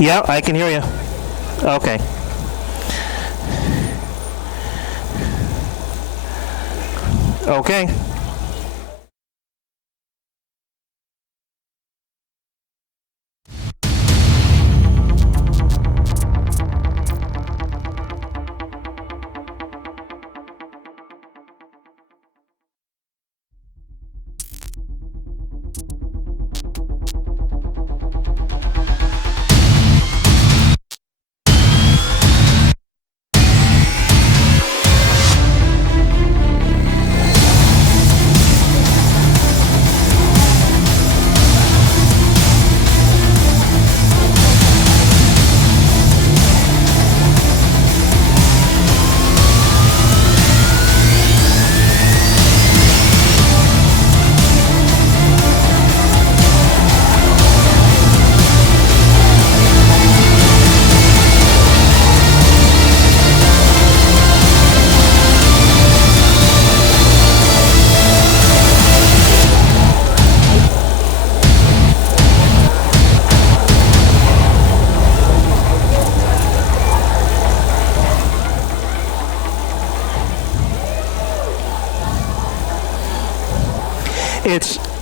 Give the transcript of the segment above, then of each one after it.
Yeah, I can hear you. Okay. Okay.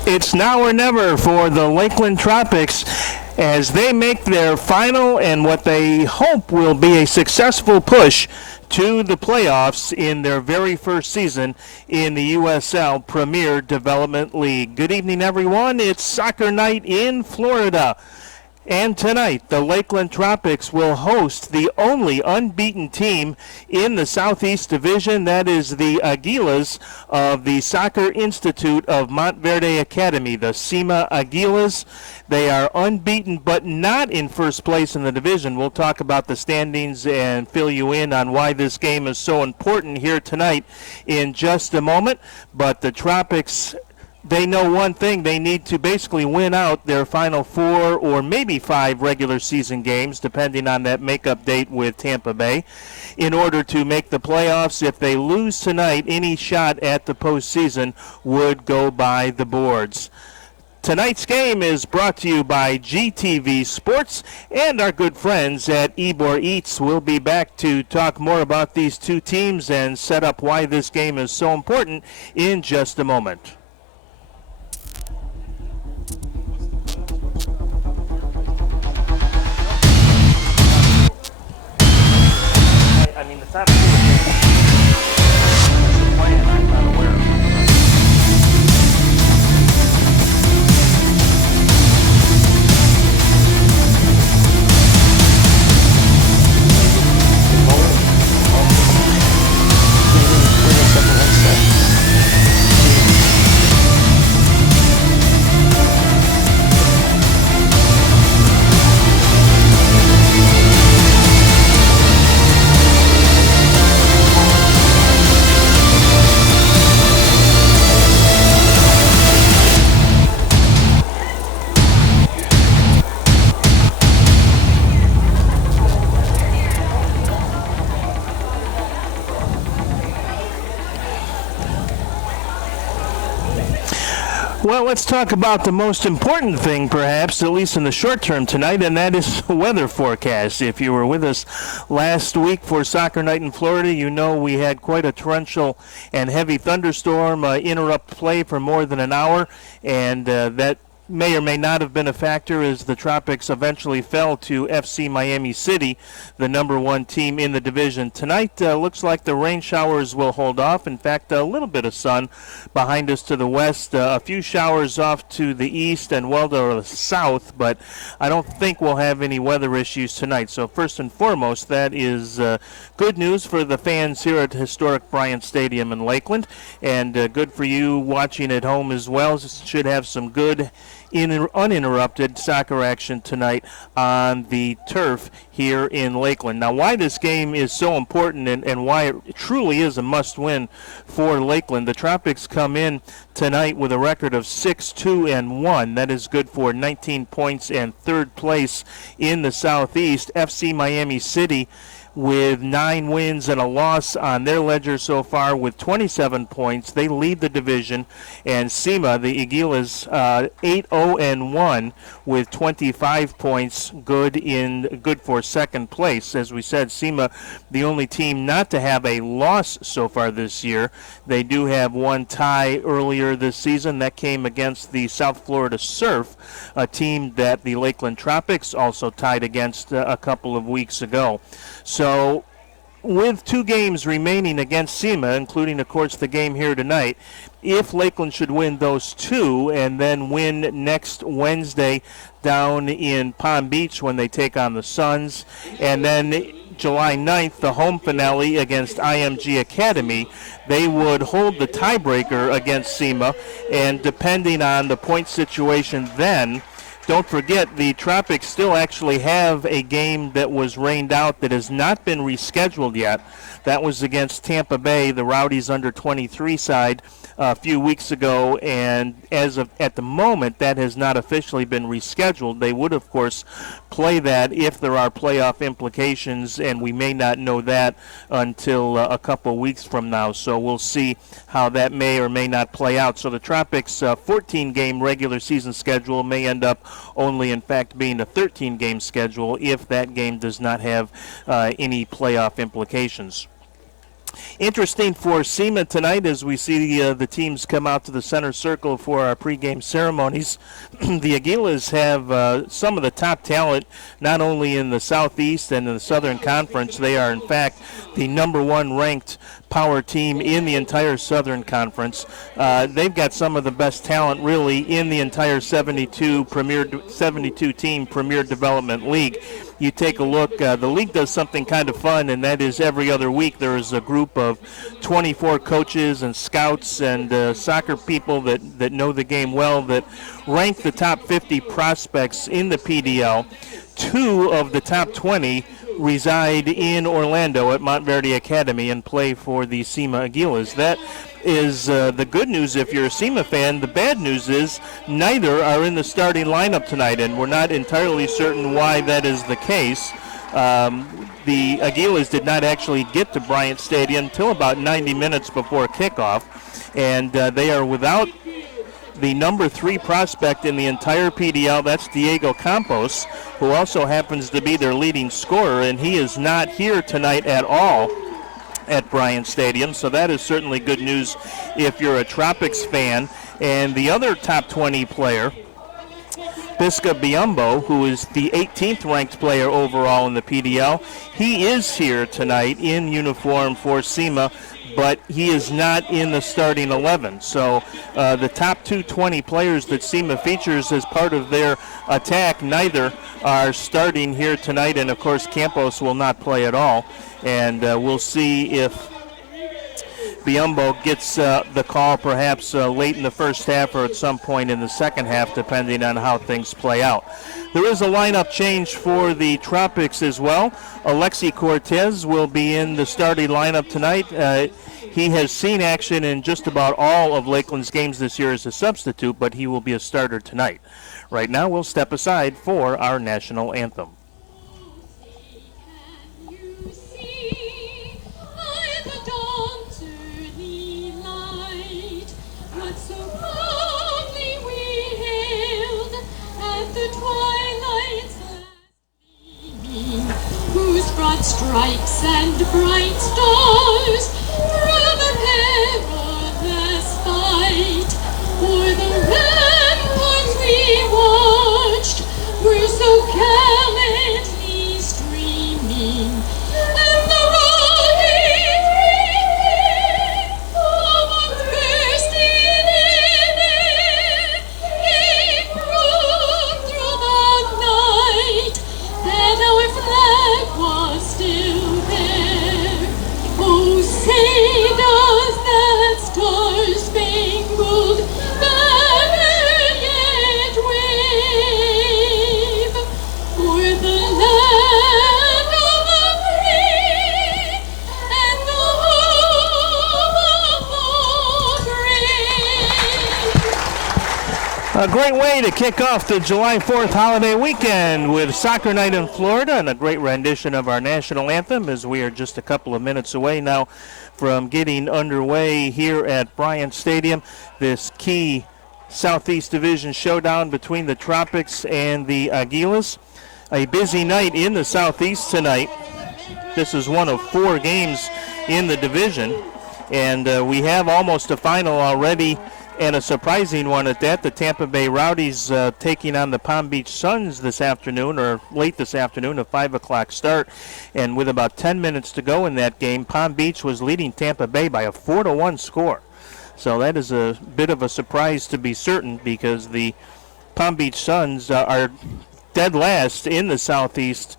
It's now or never for the Lakeland Tropics as they make their final and what they hope will be a successful push to the playoffs in their very first season in the USL Premier Development League. Good evening, everyone. It's soccer night in Florida. And tonight, the Lakeland Tropics will host the only unbeaten team in the Southeast Division. That is the Aguilas of the Soccer Institute of Montverde Academy, the SIMA Aguilas. They are unbeaten, but not in first place in the division. We'll talk about the standings and fill you in on why this game is so important here tonight in just a moment. But the Tropics, they know one thing. They need to basically win out their final 4 or maybe 5 regular season games, depending on that makeup date with Tampa Bay, in order to make the playoffs. If they lose tonight, any shot at the postseason would go by the boards. Tonight's game is brought to you by GTV Sports and our good friends at Ybor Eats. We'll be back to talk more about these two teams and set up why this game is so important in just a moment. I mean, it's not the plan. I'm not aware of. Well, let's talk about the most important thing, perhaps, at least in the short term tonight, and that is the weather forecast. If you were with us last week for Soccer Night in Florida, you know we had quite a torrential and heavy thunderstorm interrupt play for more than an hour, and that may or may not have been a factor as the Tropics eventually fell to FC Miami City, the number 1 team in the division. Tonight looks like the rain showers will hold off. In fact, a little bit of sun behind us to the west, a few showers off to the east and well to the south, but I don't think we'll have any weather issues tonight. So first and foremost, that is good news for the fans here at historic Bryant Stadium in Lakeland, and good for you watching at home as well. Should have some good uninterrupted soccer action tonight on the turf here in Lakeland. Now, why this game is so important and why it truly is a must-win for Lakeland, the Tropics come in tonight with a record of 6-2-1. That is good for 19 points and third place in the Southeast. FC Miami City with 9 wins and a loss on their ledger so far with 27 points. They lead the division. And SIMA, the Aguilas, 8-0-1 with 25 points, good for second place. As we said, SIMA, the only team not to have a loss so far this year. They do have one tie earlier this season. That came against the South Florida Surf, a team that the Lakeland Tropics also tied against a couple of weeks ago. So with 2 games remaining against SIMA, including, of course, the game here tonight, if Lakeland should win those 2 and then win next Wednesday down in Palm Beach when they take on the Suns, and then July 9th, the home finale against IMG Academy, they would hold the tiebreaker against SIMA, and depending on the point situation then, don't forget, the Tropics still actually have a game that was rained out that has not been rescheduled yet. That was against Tampa Bay, the Rowdies under-23 side, a few weeks ago, and as of at the moment, that has not officially been rescheduled. They would, of course, play that if there are playoff implications, and we may not know that until a couple of weeks from now. So we'll see how that may or may not play out. So the Tropics' 14-game regular season schedule may end up only, in fact, being a 13-game schedule if that game does not have any playoff implications. Interesting for SIMA tonight as we see the teams come out to the center circle for our pregame ceremonies. The Aguilas have some of the top talent, not only in the Southeast and in the Southern Conference. They are, in fact, the number 1 ranked power team in the entire Southern Conference. They've got some of the best talent, really, in the entire 72-team Premier Development League. You take a look, the league does something kind of fun, and that is every other week there is a group of 24 coaches and scouts and soccer people that know the game well that rank the top 50 prospects in the PDL. 2 of the top 20 reside in Orlando at Montverde Academy and play for the SIMA Aguilas. That is the good news if you're a SIMA fan. The bad news is neither are in the starting lineup tonight, and we're not entirely certain why that is the case. The Aguilas did not actually get to Bryant Stadium until about 90 minutes before kickoff, and they are without the number 3 prospect in the entire PDL. That's Diego Campos, who also happens to be their leading scorer, and he is not here tonight at all at Bryant Stadium, so that is certainly good news if you're a Tropics fan. And the other top 20 player, Bisca Biombo, who is the 18th ranked player overall in the PDL, he is here tonight in uniform for SIMA, but he is not in the starting 11. So the top 220 players that SIMA features as part of their attack, neither are starting here tonight, and of course Campos will not play at all. And we'll see if Biombo gets the call perhaps late in the first half or at some point in the second half, depending on how things play out. There is a lineup change for the Tropics as well. Alexi Cortez will be in the starting lineup tonight. He has seen action in just about all of Lakeland's games this year as a substitute, but he will be a starter tonight. Right now, we'll step aside for our national anthem. Broad stripes and bright stars through the perilous fight. For the ramparts we watched were so gallantly streaming, and the rocket ringing of a bursting in air gave proof through the night that our flag was still there. Oh, say A great way to kick off the July 4th holiday weekend with soccer night in Florida and a great rendition of our national anthem, as we are just a couple of minutes away now from getting underway here at Bryant Stadium. This key Southeast Division showdown between the Tropics and the Aguilas. A busy night in the Southeast tonight. This is one of 4 games in the division, and we have almost a final already, and a surprising one at that. The Tampa Bay Rowdies taking on the Palm Beach Suns this afternoon, or late this afternoon, a 5 o'clock start. And with about 10 minutes to go in that game, Palm Beach was leading Tampa Bay by a 4-1 score. So that is a bit of a surprise to be certain, because the Palm Beach Suns are dead last in the Southeast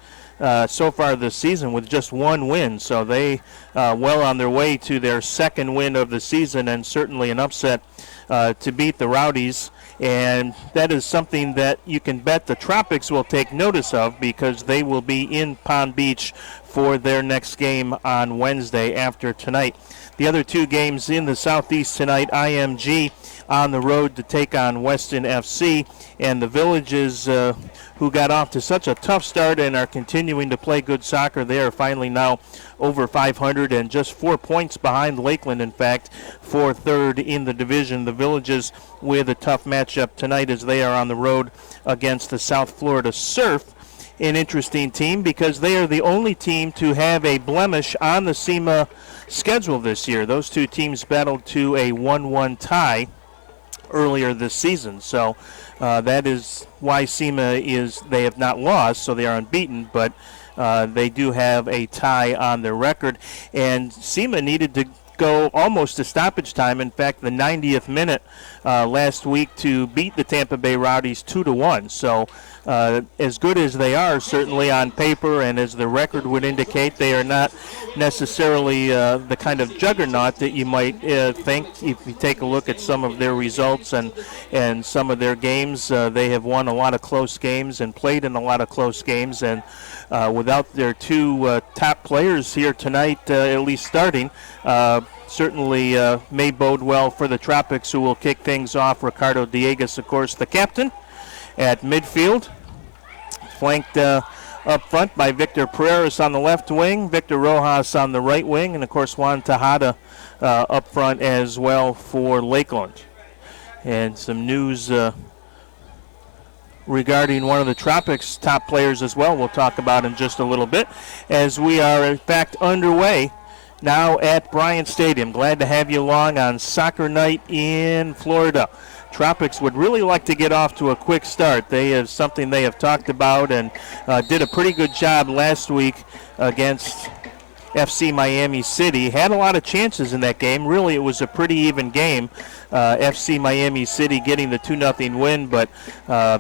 so far this season with just 1 win. So they well on their way to their 2nd win of the season, and certainly an upset to beat the Rowdies. And that is something that you can bet the Tropics will take notice of, because they will be in Palm Beach for their next game on Wednesday after tonight. The other 2 games in the Southeast tonight, IMG on the road to take on Weston FC, and the Villages who got off to such a tough start and are continuing to play good soccer. They are finally now over 500 and just 4 points behind Lakeland, in fact, for 3rd in the division. The Villages with a tough matchup tonight as they are on the road against the South Florida Surf. An interesting team, because they are the only team to have a blemish on the SIMA schedule this year. Those 2 teams battled to a 1-1 tie earlier this season. So that is why SIMA they have not lost, so they are unbeaten, but they do have a tie on their record. And SIMA needed to go almost to stoppage time, in fact the 90th minute last week, to beat the Tampa Bay Rowdies 2-1. So as good as they are, certainly on paper, and as the record would indicate, they are not necessarily the kind of juggernaut that you might think if you take a look at some of their results and some of their games. They have won a lot of close games and played in a lot of close games, and without their 2 top players here tonight, at least starting, certainly may bode well for the Tropics, who will kick things off. Ricardo Dieguez, of course, the captain at midfield, flanked up front by Victor Pereira on the left wing, Victor Rojas on the right wing, and of course Juan Tejada up front as well for Lakeland. And some news regarding one of the Tropics' top players as well, we'll talk about in just a little bit, as we are in fact underway now at Bryant Stadium. Glad to have you along on soccer night in Florida. Tropics would really like to get off to a quick start. They have something they have talked about, and did a pretty good job last week against FC Miami City. Had a lot of chances in that game. Really, it was a pretty even game. FC Miami City getting the 2-0 win, but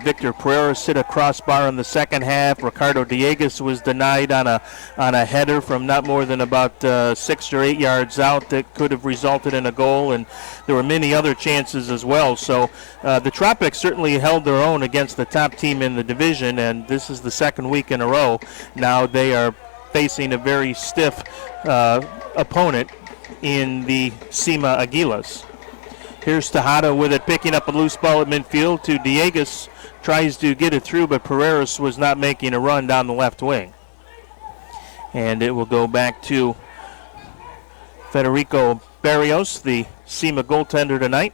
Victor Pereira hit a crossbar in the second half. Ricardo Dieguez was denied on a header from not more than about 6 or 8 yards out that could have resulted in a goal, and there were many other chances as well. So the Tropics certainly held their own against the top team in the division, and this is the 2nd week in a row. Now they are facing a very stiff opponent in the SIMA Aguilas. Here's Tejada with it, picking up a loose ball at midfield to Dieguez. Tries to get it through, but Pereira was not making a run down the left wing. And it will go back to Federico Barrios, the SIMA goaltender tonight.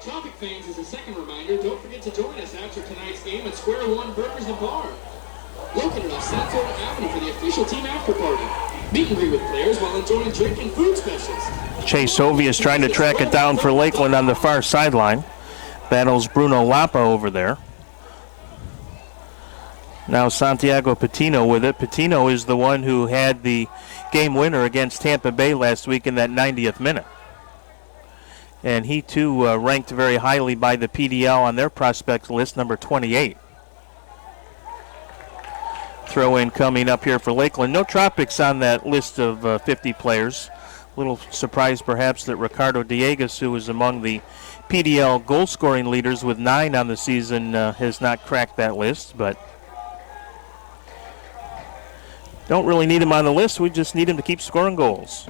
Tropic fans, as a second reminder, don't forget to join us after tonight's game at Square One Burgers and Bar, located on South Florida Avenue, for the official team after party. Meet and greet with players while enjoying drink and food specials. Chase Hovey is trying to track it down for Lakeland on the far sideline. Battles Bruno Lapa over there. Now Santiago Patino with it. Patino is the one who had the game winner against Tampa Bay last week in that 90th minute. And he too ranked very highly by the PDL on their prospect list, number 28. Throw in coming up here for Lakeland. No Tropics on that list of 50 players. A little surprised perhaps that Ricardo Dieguez, who was among the PDL goal scoring leaders with 9 on the season, has not cracked that list, but don't really need him on the list. We just need him to keep scoring goals.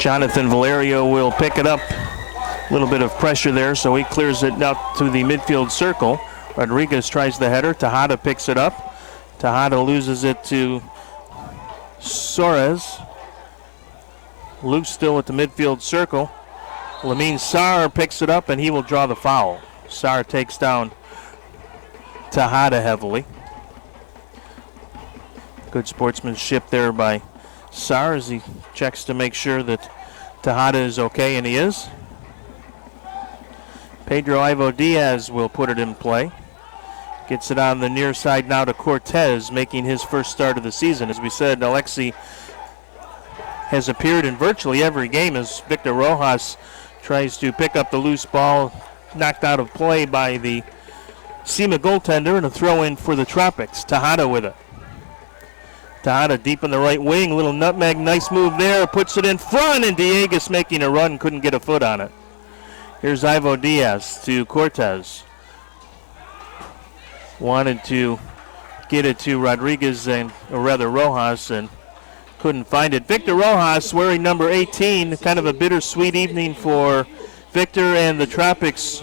Jonathan Valerio will pick it up. A little bit of pressure there, so he clears it out to the midfield circle. Rodriguez tries the header. Tejada picks it up. Tejada loses it to Suarez. Loose still at the midfield circle. Lamine Sarr picks it up, and he will draw the foul. Sarr takes down Tejada heavily. Good sportsmanship there by Sarr as he checks to make sure that Tejada is okay, and he is. Pedro Ivo Diaz will put it in play. Gets it on the near side now to Cortez, making his first start of the season. As we said, Alexi has appeared in virtually every game as Victor Rojas tries to pick up the loose ball, knocked out of play by the SIMA goaltender, and a throw in for the Tropics. Tejada with it. Tejada deep in the right wing, little nutmeg, nice move there, puts it in front, and Dieguez making a run, couldn't get a foot on it. Here's Ivo Diaz to Cortez. Wanted to get it to Rodriguez, or rather Rojas, and couldn't find it. Victor Rojas wearing number 18, kind of a bittersweet evening for Victor and the Tropics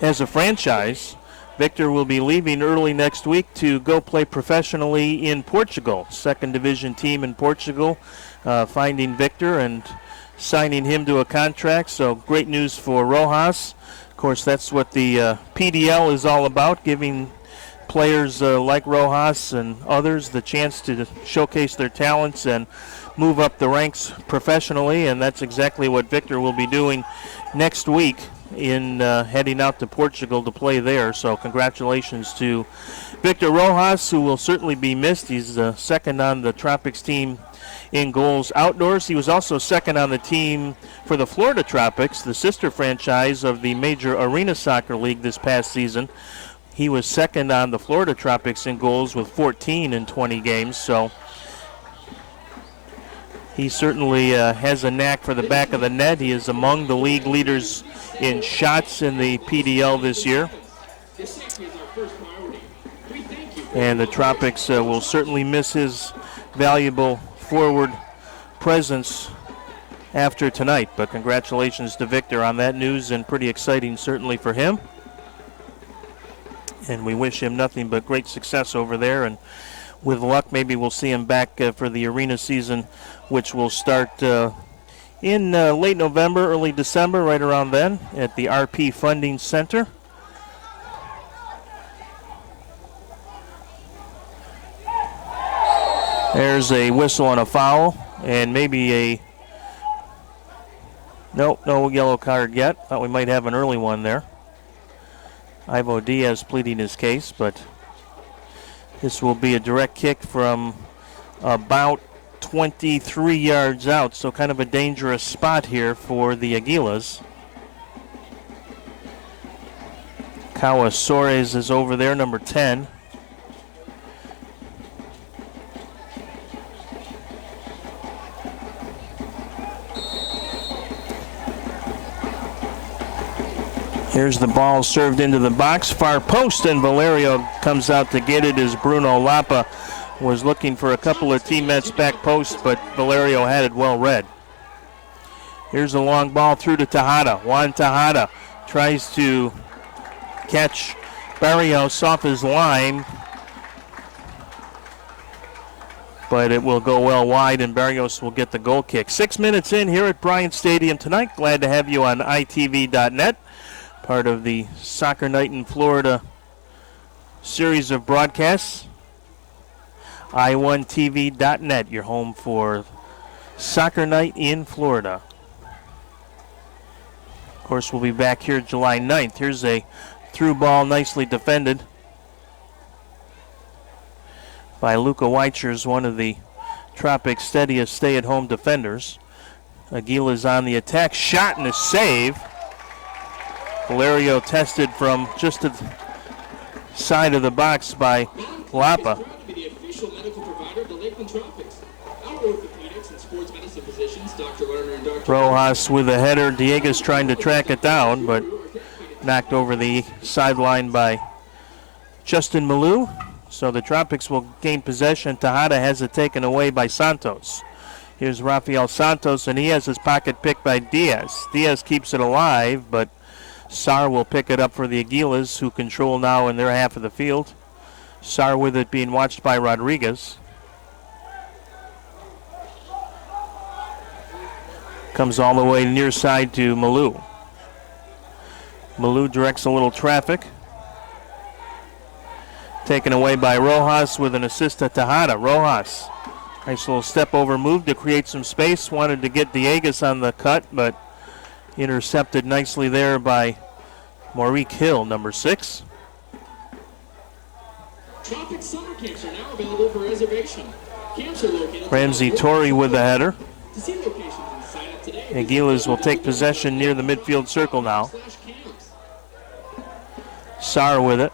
as a franchise. Victor will be leaving early next week to go play professionally in Portugal. Second division team in Portugal, finding Victor and signing him to a contract. So great news for Rojas. Of course, that's what the PDL is all about, giving players like Rojas and others the chance to showcase their talents and move up the ranks professionally, and that's exactly what Victor will be doing next week in heading out to Portugal to play there. So congratulations to Victor Rojas, who will certainly be missed. He's second on the Tropics team in goals outdoors. He was also second on the team for the Florida Tropics, the sister franchise of the Major Arena Soccer League this past season. He was second on the Florida Tropics in goals with 14 in 20 games. So he certainly has a knack for the back of the net. He is among the league leaders in shots in the PDL this year. And the Tropics will certainly miss his valuable forward presence after tonight. But congratulations to Victor on that news, and pretty exciting certainly for him. And we wish him nothing but great success over there. And with luck, maybe we'll see him back for the arena season, which will start in late November, early December, right around then, at the RP Funding Center. There's a whistle and a foul, and maybe a... No yellow card yet. Thought we might have an early one there. Ivo Diaz pleading his case, but this will be a direct kick from about 23 yards out, so kind of a dangerous spot here for the Aguilas. Kawa Soares is over there, number 10. Here's the ball served into the box, far post, and Valerio comes out to get it as Bruno Lapa was looking for a couple of teammates back post, but Valerio had it well read. Here's a long ball through to Tejada. Juan Tejada tries to catch Barrios off his line, but it will go well wide, and Barrios will get the goal kick. 6 minutes in here at Bryant Stadium tonight. Glad to have you on i1TV.net. Part of the Soccer Night in Florida series of broadcasts. i1TV.net, your home for Soccer Night in Florida. Of course, we'll be back here July 9th. Here's a through ball, nicely defended by Luka Weichers, one of the Tropics' steadiest stay-at-home defenders. Aguila's on the attack, shot and a save. Valerio tested from just to the side of the box by Lapa. Rojas with a header. Dieguez trying to track it down, but knocked over the sideline by Justin Malou. So the Tropics will gain possession. Tejada has it taken away by Santos. Here's Rafael Santos, and he has his pocket picked by Diaz. Diaz keeps it alive, but Sar will pick it up for the Aguilas, who control now in their half of the field. Sar with it being watched by Rodriguez. Comes all the way near side to Malou. Malou directs a little traffic. Taken away by Rojas with an assist to Tejada. Rojas, nice little step over move to create some space. Wanted to get Dieguez on the cut, but intercepted nicely there by Maurice Hill, number 6. Tropic summer camps are now available for reservation. Camps are located. Ramsey Torrey with the header. To see locations and sign up today, Aguilas will take possession near the midfield circle now. Sar with it.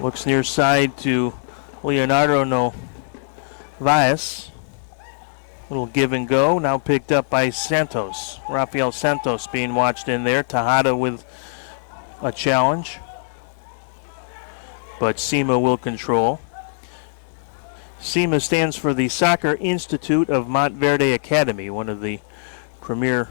Looks near side to Leonardo Novaes. Little give and go. Now picked up by Santos. Rafael Santos being watched in there. Tejada with a challenge. But SIMA will control. SIMA stands for the Soccer Institute of Montverde Academy, one of the premier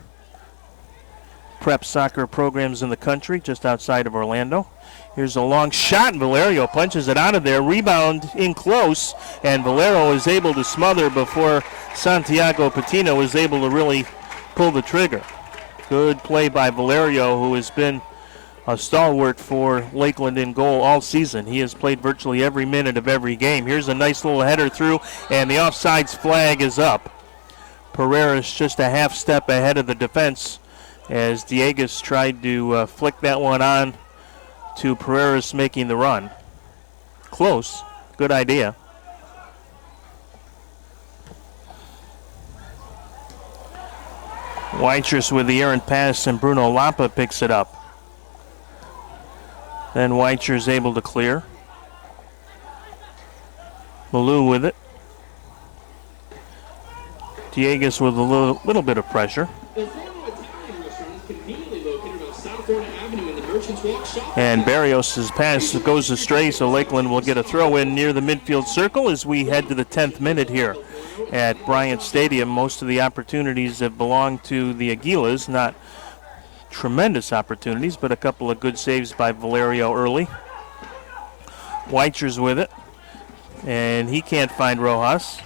prep soccer programs in the country, just outside of Orlando. Here's a long shot. Valerio punches it out of there. Rebound in close, and Valero is able to smother before Santiago Patino is able to really pull the trigger. Good play by Valerio, who has been a stalwart for Lakeland in goal all season. He has played virtually every minute of every game. Here's a nice little header through, and the offsides flag is up. Pereira's just a half step ahead of the defense as Dieguez tried to flick that one on to Pereira's making the run. Close. Good idea. Weichers with the errant pass, and Bruno Lampa picks it up. Then Weicher's able to clear. Malou with it. Dieguez with a little bit of pressure. And Barrios' pass goes astray, so Lakeland will get a throw in near the midfield circle as we head to the 10th minute here at Bryant Stadium. Most of the opportunities have belonged to the Aguilas, not tremendous opportunities, but a couple of good saves by Valerio early. Weicher's with it, and he can't find Rojas.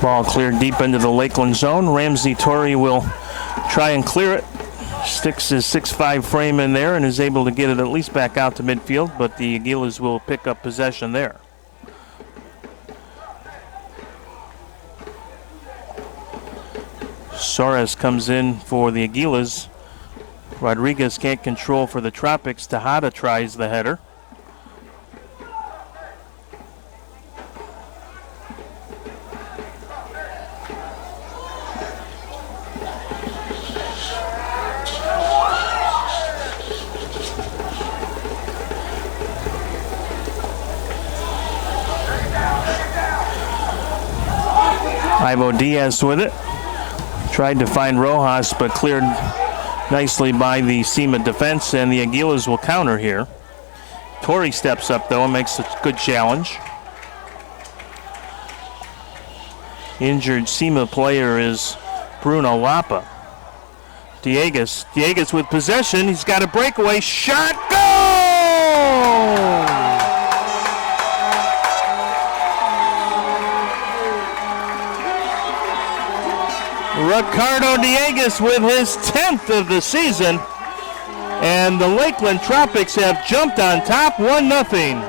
Ball cleared deep into the Lakeland zone. Ramsey Torrey will try and clear it. Sticks his 6'5" frame in there and is able to get it at least back out to midfield, but the Aguilas will pick up possession there. Soares comes in for the Aguilas. Rodriguez can't control for the Tropics. Tejada tries the header. Ivo Diaz with it. Tried to find Rojas, but cleared nicely by the SIMA defense, and the Aguilas will counter here. Torrey steps up, though, and makes a good challenge. Injured SIMA player is Bruno Lampa. Dieguez with possession. He's got a breakaway shot. Goal! Ricardo Dieguez with his 10th of the season, and the Lakeland Tropics have jumped on top 1-0.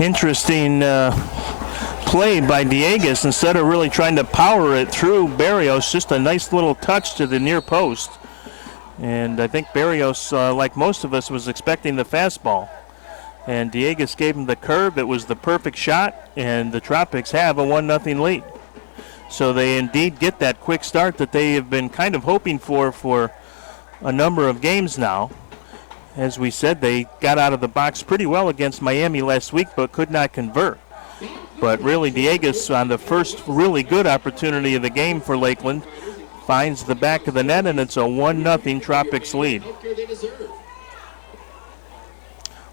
Interesting play by Diegues. Instead of really trying to power it through Barrios, just a nice little touch to the near post. And I think Barrios, like most of us, was expecting the fastball. And Diegues gave him the curve. It was the perfect shot, and the Tropics have a 1-0 lead. So they indeed get that quick start that they have been kind of hoping for a number of games now. As we said, they got out of the box pretty well against Miami last week, but could not convert. But really, Diegues, on the first really good opportunity of the game for Lakeland, finds the back of the net, and it's a 1-0 Tropics lead.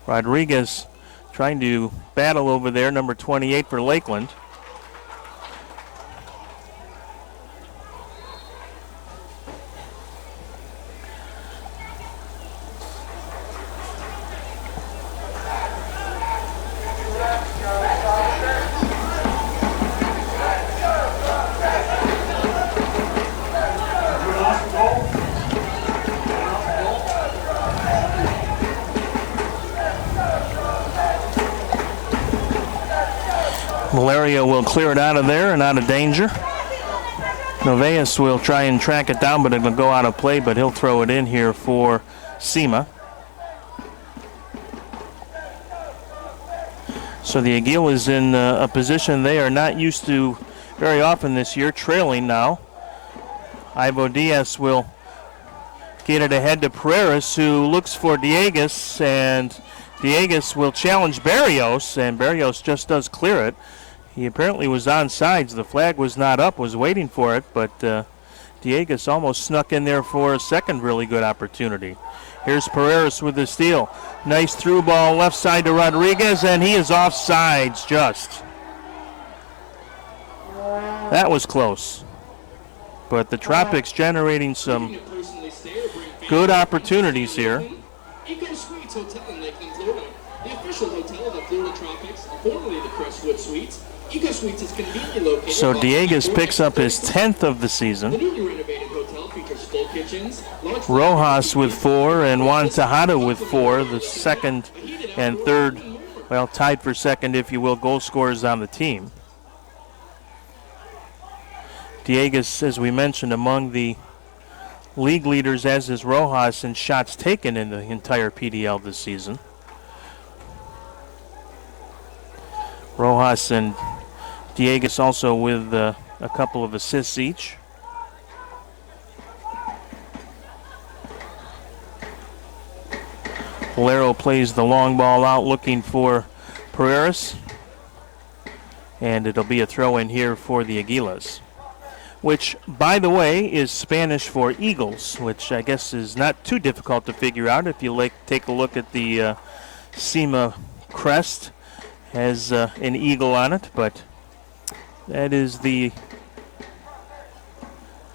Rodriguez trying to battle over there, number 28 for Lakeland. Valerio will clear it out of there and out of danger. Noveas will try and track it down, but it'll go out of play, but he'll throw it in here for SIMA. So the Aguilas in a position they are not used to very often this year, trailing now. Ivo Diaz will get it ahead to Pereira, who looks for Diegues, and Diegues will challenge Barrios, and Barrios just does clear it. He apparently was on sides. The flag was not up, was waiting for it, but Diegues almost snuck in there for a second really good opportunity. Here's Pereira with the steal. Nice through ball left side to Rodriguez, and he is off sides just. That was close. But the Tropics generating some good opportunities here. Eco Suites Hotel in Lakeland, Florida. The official hotel of the Florida Tropics, formerly the Crestwood Suites. Eco Suites is conveniently located. So Diegues picks up his 10th of the season. The newly renovated hotel features full kitchens, Rojas with 4 and Juan Tejada with 4, the second and third, well, tied for second, if you will, goal scorers on the team. Diegues, as we mentioned, among the league leaders, as is Rojas, in shots taken in the entire PDL this season. Rojas and Diegues also with a couple of assists each. Valero plays the long ball out looking for Pereiras. And it'll be a throw in here for the Aguilas, which, by the way, is Spanish for eagles, which I guess is not too difficult to figure out if you take a look at the SIMA crest. Has an eagle on it, but that is the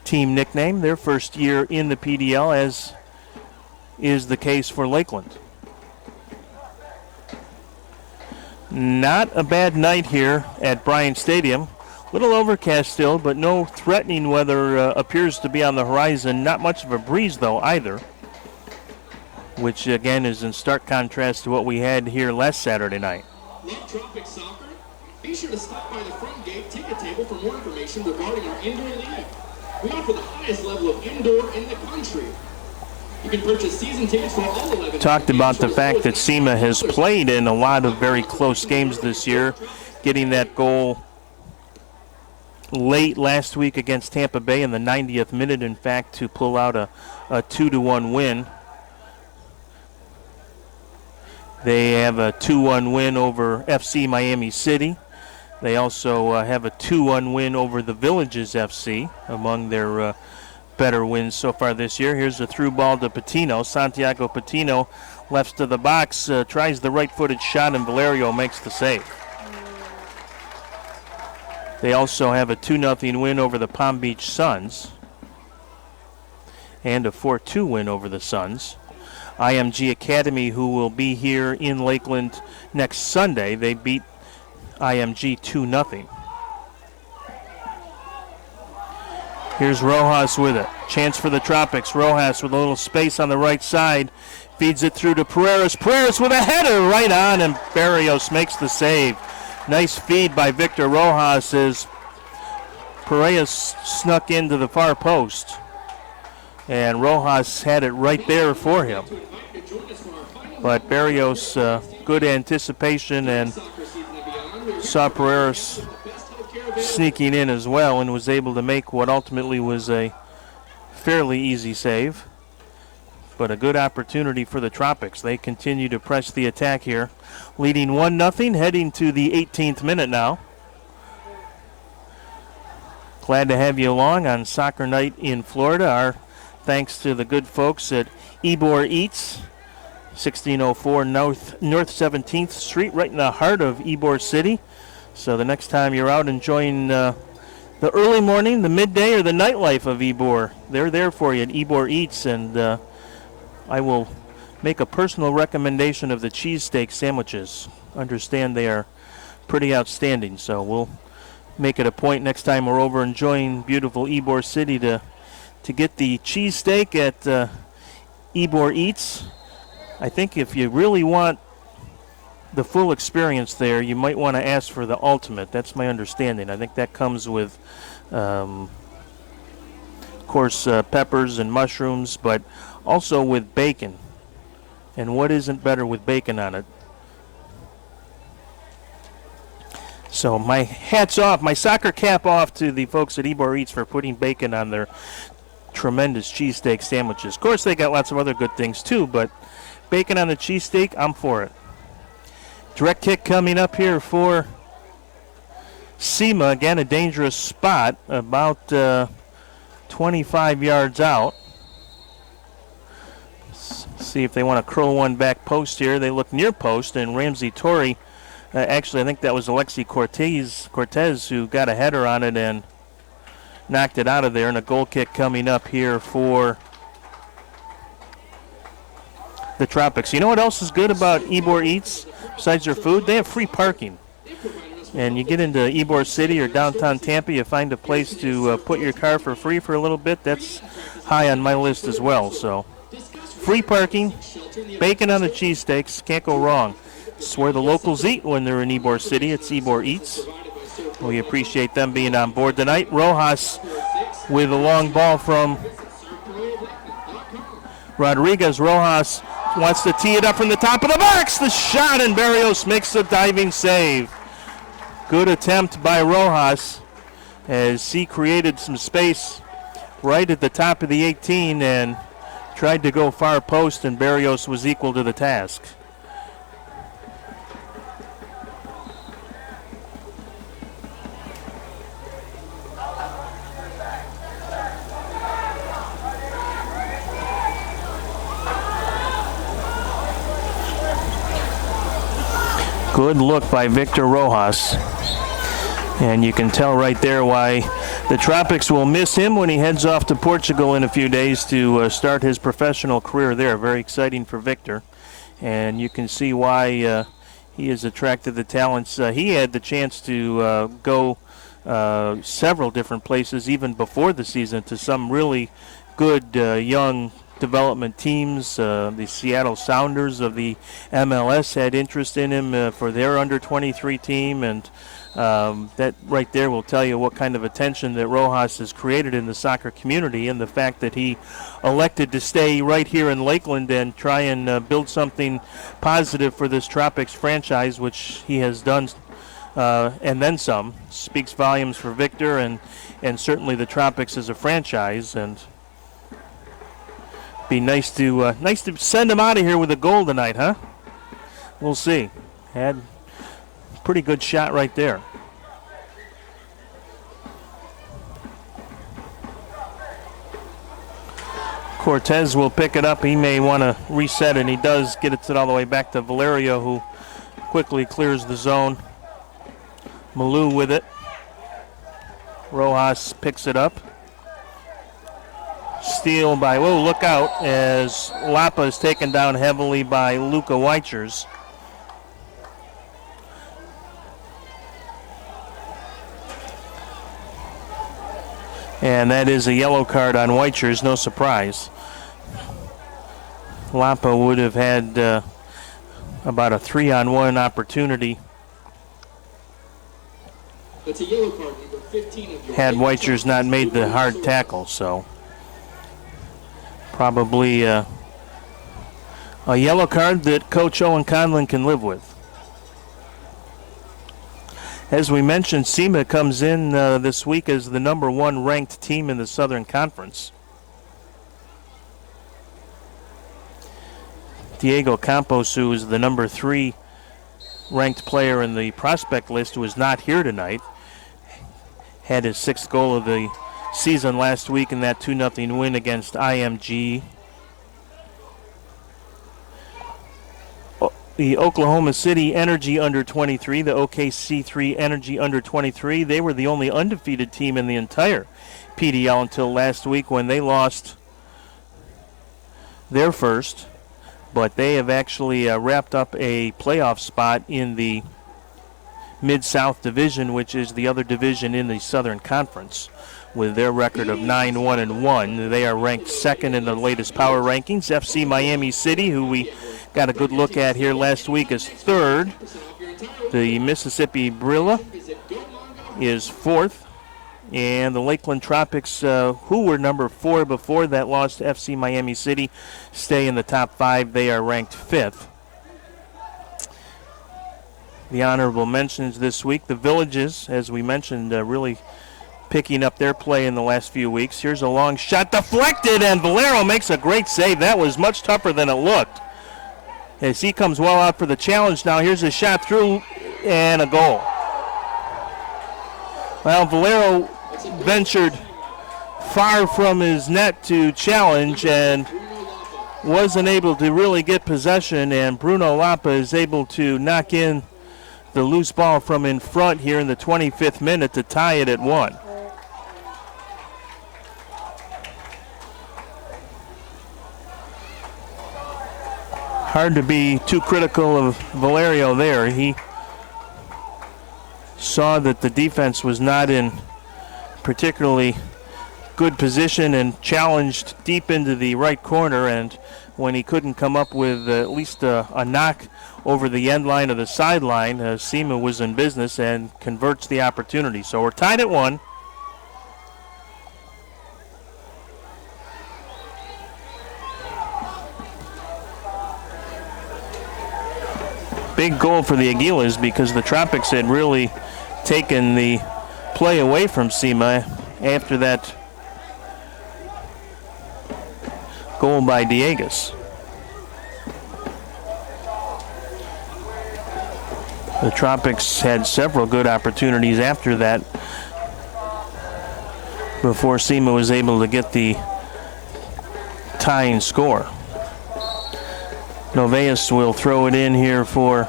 team nickname. Their first year in the PDL, as is the case for Lakeland. Not a bad night here at Bryant Stadium. Little overcast still, but no threatening weather appears to be on the horizon. Not much of a breeze, though, either, which, again, is in stark contrast to what we had here last Saturday night. Love Tropics Soccer? Be sure to stop by the front gate ticket table for more information regarding our indoor league. We offer the highest level of indoor in the country. You can purchase season tickets for all 11. Talked about the fact that SIMA has played in a lot of very close games this year, getting that goal late last week against Tampa Bay in the 90th minute, in fact, to pull out a 2-1 win. They have a 2-1 win over FC Miami City. They also have a 2-1 win over the Villages FC, among their better wins so far this year. Here's a through ball to Patino. Santiago Patino left to the box, tries the right-footed shot, and Valerio makes the save. They also have a 2-0 win over the Palm Beach Suns and a 4-2 win over the Suns. IMG Academy, who will be here in Lakeland next Sunday, they beat IMG 2-0. Here's Rojas with it. Chance for the Tropics. Rojas with a little space on the right side. Feeds it through to Pereiras. Pereiras with a header right on, and Barrios makes the save. Nice feed by Victor Rojas as Perea snuck into the far post. And Rojas had it right there for him. But Barrios, good anticipation, and saw Pereira sneaking in as well and was able to make what ultimately was a fairly easy save. But a good opportunity for the Tropics. They continue to press the attack here, leading 1-0, heading to the 18th minute now. Glad to have you along on Soccer Night in Florida. Our thanks to the good folks at Ybor Eats, 1604 North 17th Street, right in the heart of Ybor City. So the next time you're out enjoying the early morning, the midday, or the nightlife of Ybor, they're there for you at Ybor Eats. And I will make a personal recommendation of the cheesesteak sandwiches. Understand they are pretty outstanding, so we'll make it a point next time we're over enjoying beautiful Ybor City to get the cheesesteak at Ybor Eats. I think if you really want the full experience there, you might want to ask for the ultimate. That's my understanding. I think that comes with, of course, peppers and mushrooms, but also with bacon. And what isn't better with bacon on it? So my hat's off, my soccer cap off to the folks at Ybor Eats for putting bacon on their tremendous cheesesteak sandwiches. Of course, they got lots of other good things too, but bacon on the cheesesteak, I'm for it. Direct kick coming up here for SIMA. Again, a dangerous spot, about 25 yards out. See if they want to curl one back post here. They look near post, and Ramsey Torrey, actually I think that was Alexi Cortez who got a header on it and knocked it out of there. And a goal kick coming up here for the Tropics. You know what else is good about Ybor Eats besides their food? They have free parking. And you get into Ybor City or downtown Tampa, you find a place to put your car for free for a little bit. That's high on my list as well. So free parking, bacon on the cheesesteaks, can't go wrong. It's where the locals eat when they're in Ybor City. It's Ybor Eats. We appreciate them being on board tonight. Rojas with a long ball from Rodriguez. Rojas wants to tee it up from the top of the box. The shot, and Barrios makes a diving save. Good attempt by Rojas as he created some space right at the top of the 18 and tried to go far post, and Barrios was equal to the task. Good look by Victor Rojas. And you can tell right there why the Tropics will miss him when he heads off to Portugal in a few days to start his professional career there. Very exciting for Victor. And you can see why he has attracted the talents. He had the chance to go several different places even before the season to some really good young development teams. The Seattle Sounders of the MLS had interest in him for their under-23 team, and that right there will tell you what kind of attention that Rojas has created in the soccer community, and the fact that he elected to stay right here in Lakeland and try and build something positive for this Tropics franchise, which he has done and then some. Speaks volumes for Victor and certainly the Tropics as a franchise. And be nice to send him out of here with a goal tonight, huh? We'll see. Had a pretty good shot right there. Cortez will pick it up. He may want to reset, and he does get it all the way back to Valerio, who quickly clears the zone. Malou with it. Rojas picks it up. Steal by, whoa, look out, as Lapa is taken down heavily by Luka Weichers. And that is a yellow card on Weichers, no surprise. Lapa would have had about a 3-on-1 opportunity That's a yellow card, number 15 of your had Weichers not made the hard tackle, so probably a yellow card that Coach Owen Conlon can live with. As we mentioned, SIMA comes in this week as the number 1 ranked team in the Southern Conference. Diego Campos, who is the number 3 ranked player in the prospect list, was not here tonight. Had his 6th goal of the season last week in that 2-0 win against IMG. The Oklahoma City Energy under-23, the OKC3 Energy under-23, they were the only undefeated team in the entire PDL until last week when they lost their first. But they have actually wrapped up a playoff spot in the Mid-South Division, which is the other division in the Southern Conference. With their record of 9-1-1, they are ranked 2nd in the latest power rankings. FC Miami City, who we got a good look at here last week, is 3rd. The Mississippi Brilla is 4th. And the Lakeland Tropics, who were number 4 before that loss to FC Miami City, stay in the top 5. They are ranked 5th. The honorable mentions this week, the Villages, as we mentioned, really picking up their play in the last few weeks. Here's a long shot, deflected, and Valero makes a great save. That was much tougher than it looked, as he comes well out for the challenge now. Here's a shot through, and a goal. Well, Valero ventured far from his net to challenge and wasn't able to really get possession, and Bruno Lapa is able to knock in the loose ball from in front here in the 25th minute to tie it at 1. Hard to be too critical of Valerio there. He saw that the defense was not in particularly good position and challenged deep into the right corner, and when he couldn't come up with at least a knock over the end line of the sideline, SIMA was in business and converts the opportunity. So we're tied at 1. Big goal for the Aguilas because the Tropics had really taken the play away from SIMA after that goal by Diegas. The Tropics had several good opportunities after that before SIMA was able to get the tying score. Noveas will throw it in here for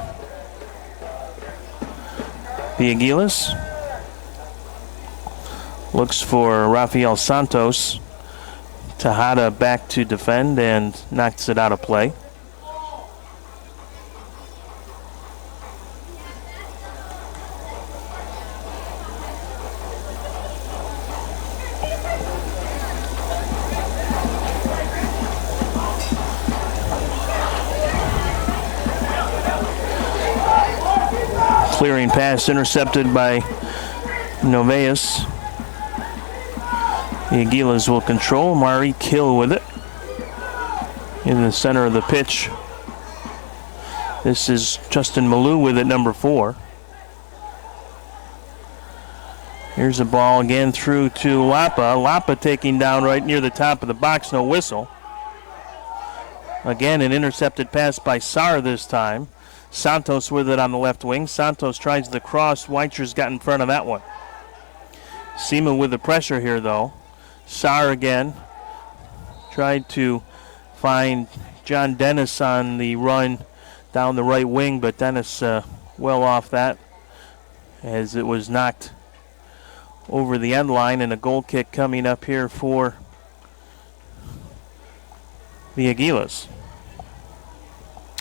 the Aguilas. Looks for Rafael Santos. Tejada back to defend and knocks it out of play. Clearing pass intercepted by Noveas. The Aguilas will control. Mari Kill with it in the center of the pitch. This is Justin Malou with it, number 4. Here's a ball again through to Lapa. Lapa taking down right near the top of the box, no whistle. Again, an intercepted pass by Sar this time. Santos with it on the left wing. Santos tries the cross. Weicher's got in front of that one. SIMA with the pressure here, though. Sar again tried to find John Dennis on the run down the right wing, but Dennis well off that as it was knocked over the end line, and a goal kick coming up here for the Aguilas.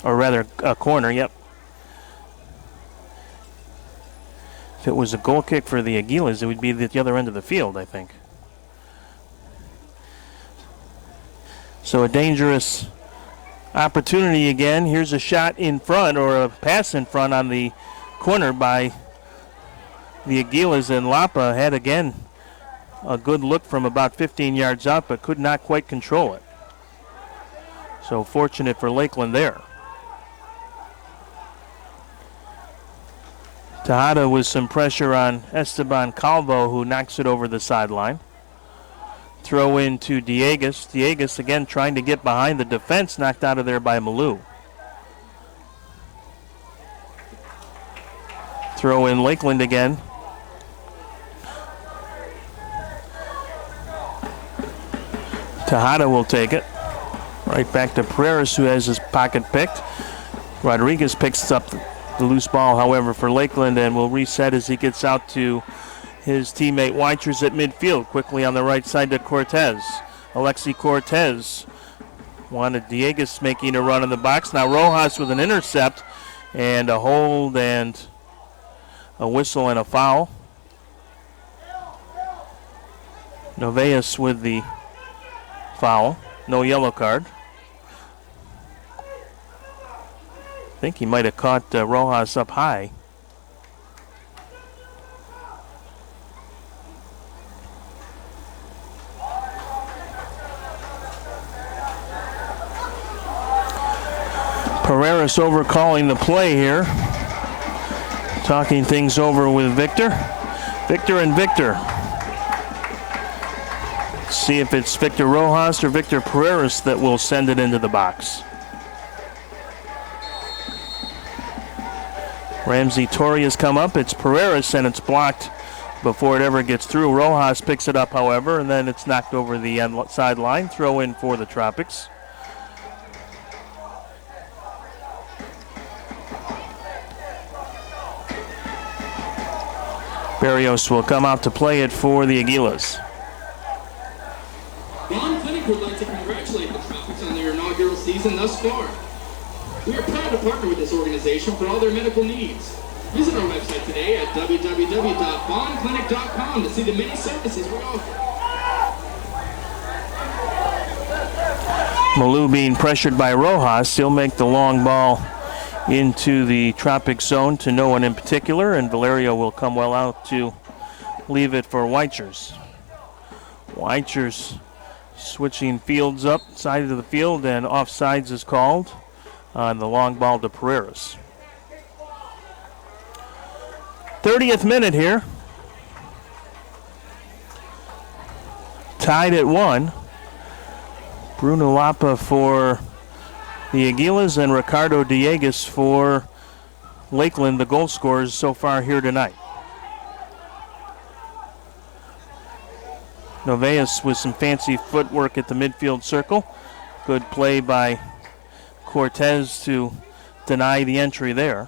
Or rather, a corner, yep. If it was a goal kick for the Aguilas, it would be at the other end of the field, I think. So a dangerous opportunity again. Here's a shot in front, or a pass in front on the corner by the Aguilas, and Lapa had again a good look from about 15 yards out, but could not quite control it. So fortunate for Lakeland there. Tejada with some pressure on Esteban Calvo, who knocks it over the sideline. Throw in to Diegues. Diegues again trying to get behind the defense, knocked out of there by Malou. Throw in Lakeland again. Tejada will take it. Right back to Pereira, who has his pocket picked. Rodriguez picks up the loose ball, however, for Lakeland, and will reset as he gets out to his teammate Weichers at midfield. Quickly on the right side to Cortez. Alexi Cortez wanted Diegues making a run in the box. Now Rojas with an intercept and a hold and a whistle and a foul. Noveas with the foul. No yellow card. I think he might have caught Rojas up high. Pereira's over calling the play here. Talking things over with Victor. Victor and Victor. See if it's Victor Rojas or Victor Pereiras that will send it into the box. Ramsey Torrey has come up. It's Pereiras, and it's blocked before it ever gets through. Rojas picks it up, however, and then it's knocked over the end sideline. Throw in for the Tropics. Barrios will come out to play it for the Aguilas. Bond Clinic would like to congratulate the Tropics on their inaugural season thus far. We are proud to partner with this organization for all their medical needs. Visit our website today at www.bondclinic.com to see the many services we offer. Malou being pressured by Rojas. He'll make the long ball into the Tropic zone to no one in particular, and Valerio will come well out to leave it for Weichers. Weichers switching fields up, side of the field, and offsides is called on the long ball to Pereiras. 30th minute here. Tied at 1. Bruno Lapa for the Aguilas and Ricardo Diegues for Lakeland, the goal scorers so far here tonight. Noveas with some fancy footwork at the midfield circle. Good play by Cortez to deny the entry there.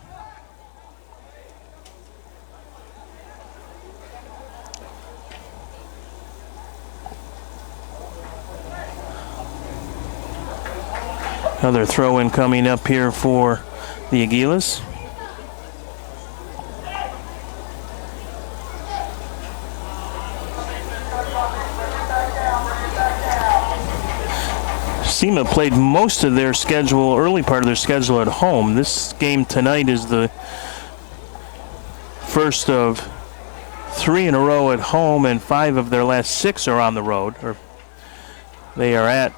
Another throw-in coming up here for the Aguilas. SIMA played most of their schedule, early part of their schedule at home. This game tonight is the first of 3 in a row at home, and 5 of their last 6 are on the road. They are at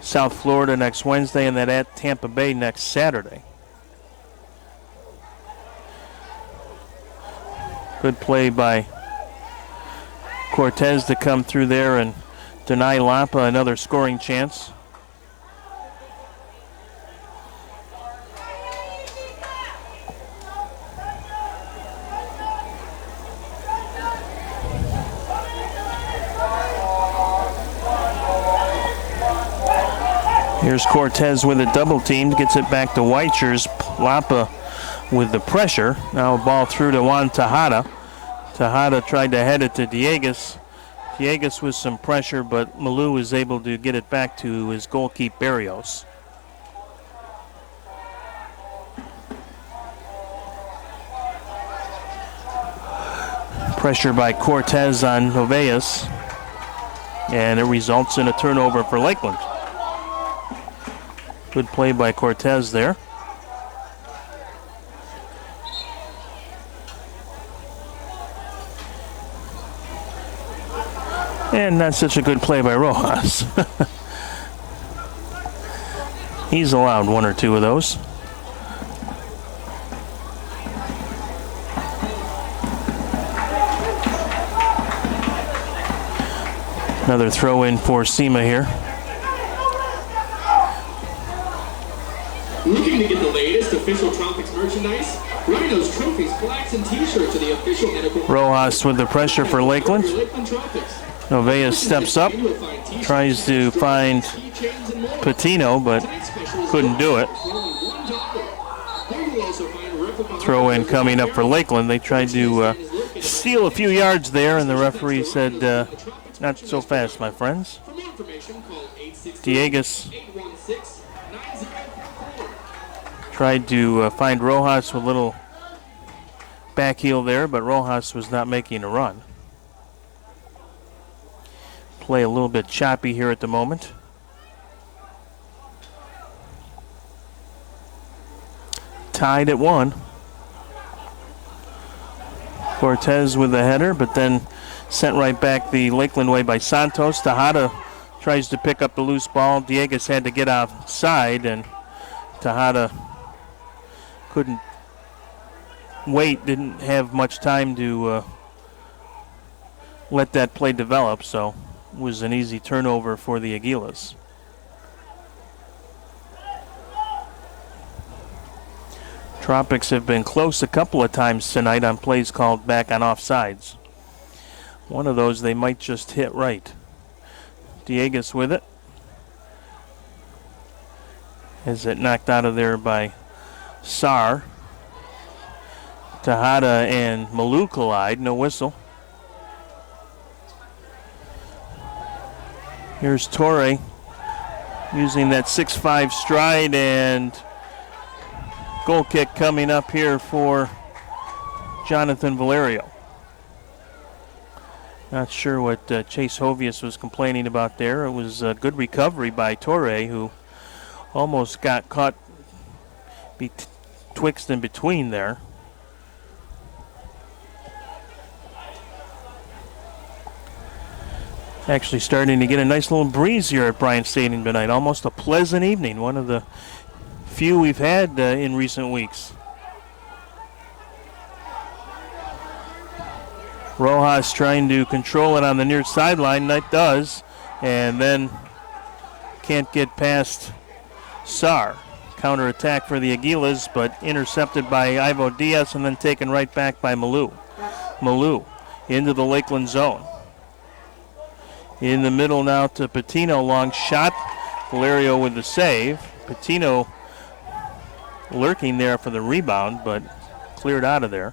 South Florida next Wednesday and then at Tampa Bay next Saturday. Good play by Cortez to come through there and deny Lapa another scoring chance. Here's Cortez with a double team, gets it back to Weichers. Lapa with the pressure. Now a ball through to Juan Tejada. Tejada tried to head it to Diegues. Diegues with some pressure, but Malou is able to get it back to his goalkeeper Barrios. Pressure by Cortez on Noveas, and it results in a turnover for Lakeland. Good play by Cortez there. And not such a good play by Rojas. He's allowed one or two of those. Another throw in for SIMA here. Looking to get the latest official Tropics merchandise? Rhinos, trophies, plaques, and t-shirts are the official NFL. Rojas with the pressure for Lakeland. Novea steps up, tries to find Patino, but couldn't do it. Throw in coming up for Lakeland. They tried to steal a few yards there, and the referee said, not so fast, my friends. Diegas tried to find Rojas with a little back heel there, but Rojas was not making a run. Play a little bit choppy here at the moment. Tied at 1. Cortez with the header, but then sent right back the Lakeland way by Santos. Tejada tries to pick up the loose ball. Diegas had to get offside, and Tejada couldn't wait, didn't have much time to let that play develop, so it was an easy turnover for the Aguilas. Tropics have been close a couple of times tonight on plays called back on offsides. One of those they might just hit right. Diegas with it. Is it knocked out of there by Sar? Tejada and Malou collide, no whistle. Here's Torre using that 6'5" stride, and goal kick coming up here for Jonathan Valerio. Not sure what Chase Hovius was complaining about there. It was a good recovery by Torre, who almost got caught betwixt and between there. Actually starting to get a nice little breeze here at Bryant Stadium tonight. Almost a pleasant evening. One of the few we've had in recent weeks. Rojas trying to control it on the near sideline. That does. And then can't get past Sar. Counterattack for the Aguilas, but intercepted by Ivo Diaz and then taken right back by Malou. Malou into the Lakeland zone. In the middle now to Patino, long shot. Valerio with the save. Patino lurking there for the rebound, but cleared out of there.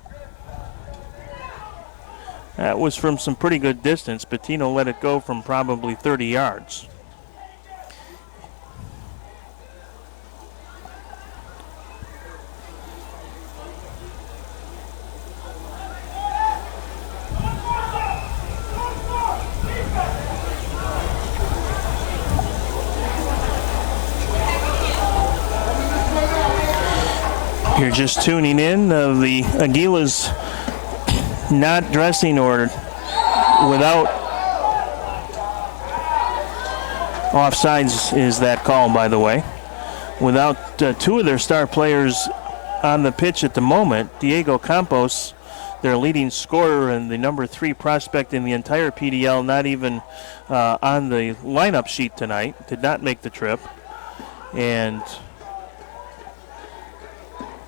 That was from some pretty good distance. Patino let it go from probably 30 yards. You're just tuning in. The Aguilas not dressing or without offsides is that call, by the way. Without two of their star players on the pitch at the moment, Diego Campos, their leading scorer and the number 3 prospect in the entire PDL, not even on the lineup sheet tonight, did not make the trip. And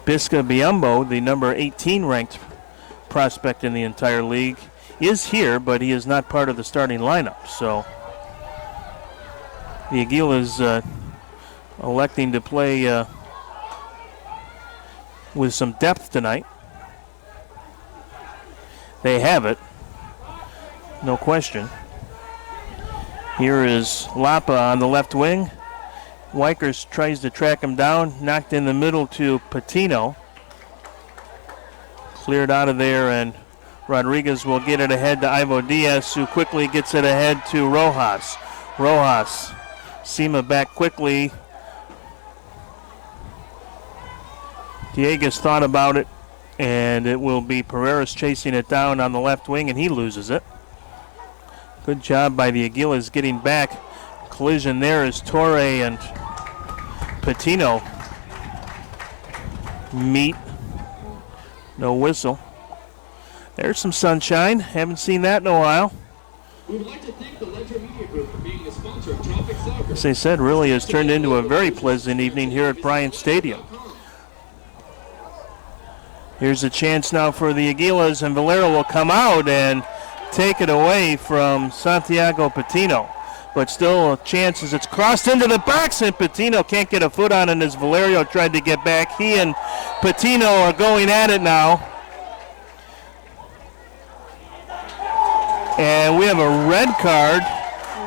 Bisca Biombo, the number 18 ranked prospect in the entire league, is here, but he is not part of the starting lineup. So the Aguilas electing to play with some depth tonight. They have it, no question. Here is Lapa on the left wing. Wykers tries to track him down, knocked in the middle to Patino. Cleared out of there, and Rodriguez will get it ahead to Ivo Diaz, who quickly gets it ahead to Rojas. Rojas, SIMA back quickly. Diegas thought about it, and it will be Pereira's chasing it down on the left wing, and he loses it. Good job by the Aguilas getting back. Collision there as Torre and Patino meet. No whistle. There's some sunshine. Haven't seen that in a while. We would like to thank the Ledger Media Group for being the sponsor of Tropic Soccer. As I said, really has turned into a very pleasant evening here at Bryant Stadium. Here's a chance now for the Aguilas, and Valero will come out and take it away from Santiago Patino. But still a chance as it's crossed into the box, and Patino can't get a foot on it as Valerio tried to get back. He and Patino are going at it now. And we have a red card,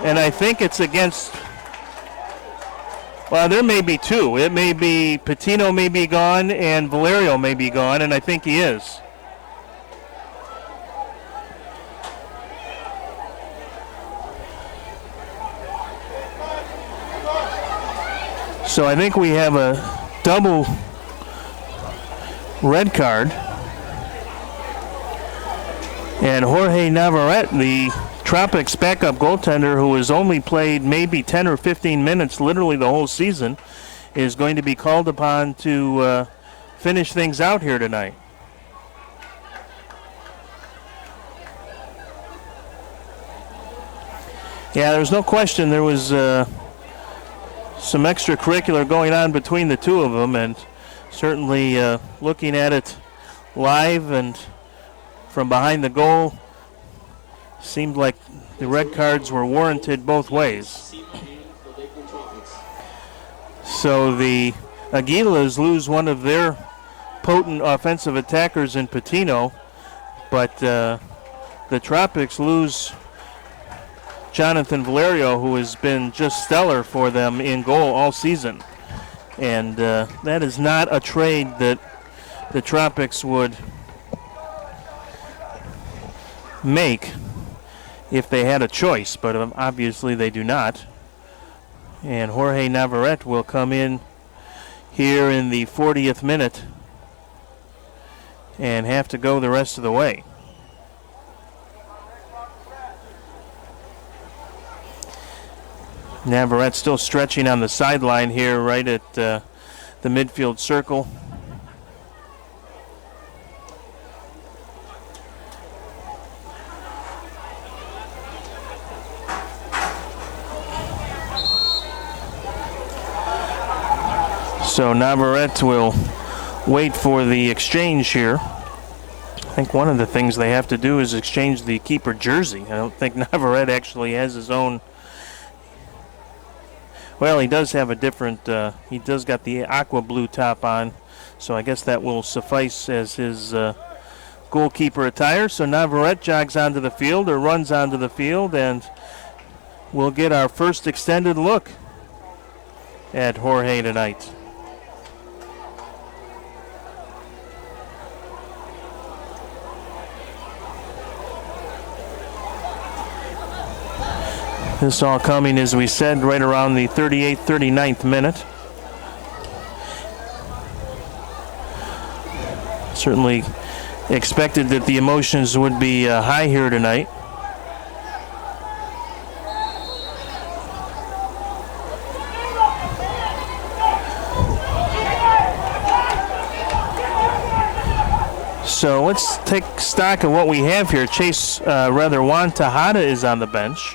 and I think it's against, well, there may be two. It may be Patino may be gone and Valerio may be gone, and I think he is. So I think we have a double red card. And Jorge Navarrete, the Tropics backup goaltender who has only played maybe 10 or 15 minutes literally the whole season, is going to be called upon to finish things out here tonight. Yeah, there's no question there was some extracurricular going on between the two of them, and certainly looking at it live and from behind the goal, seemed like the red cards were warranted both ways. So the Aguilas lose one of their potent offensive attackers in Patino, but the Tropics lose Jonathan Valerio, who has been just stellar for them in goal all season. And that is not a trade that the Tropics would make if they had a choice, but obviously they do not. And Jorge Navarrete will come in here in the 40th minute and have to go the rest of the way. Navarrete still stretching on the sideline here right at the midfield circle. So Navarrete will wait for the exchange here. I think one of the things they have to do is exchange the keeper jersey. I don't think Navarrete actually has his own. Well, he does have a different, he does got the aqua blue top on, so I guess that will suffice as his goalkeeper attire. So Navarrete jogs onto the field, or runs onto the field, and we'll get our first extended look at Jorge tonight. This all coming, as we said, right around the 38th, 39th minute. Certainly expected that the emotions would be high here tonight. So let's take stock of what we have here. Juan Tejada is on the bench.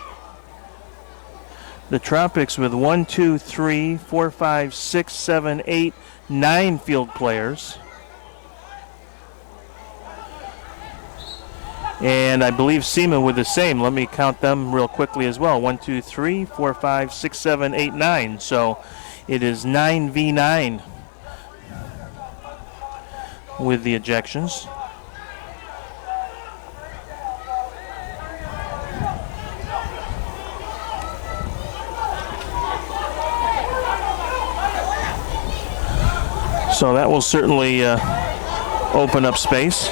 The Tropics with 1, 2, 3, 4, 5, 6, 7, 8, 9 field players. And I believe SIMA with the same. Let me count them real quickly as well. 1, 2, 3, 4, 5, 6, 7, 8, 9. So it is 9v9 with the ejections. So that will certainly open up space.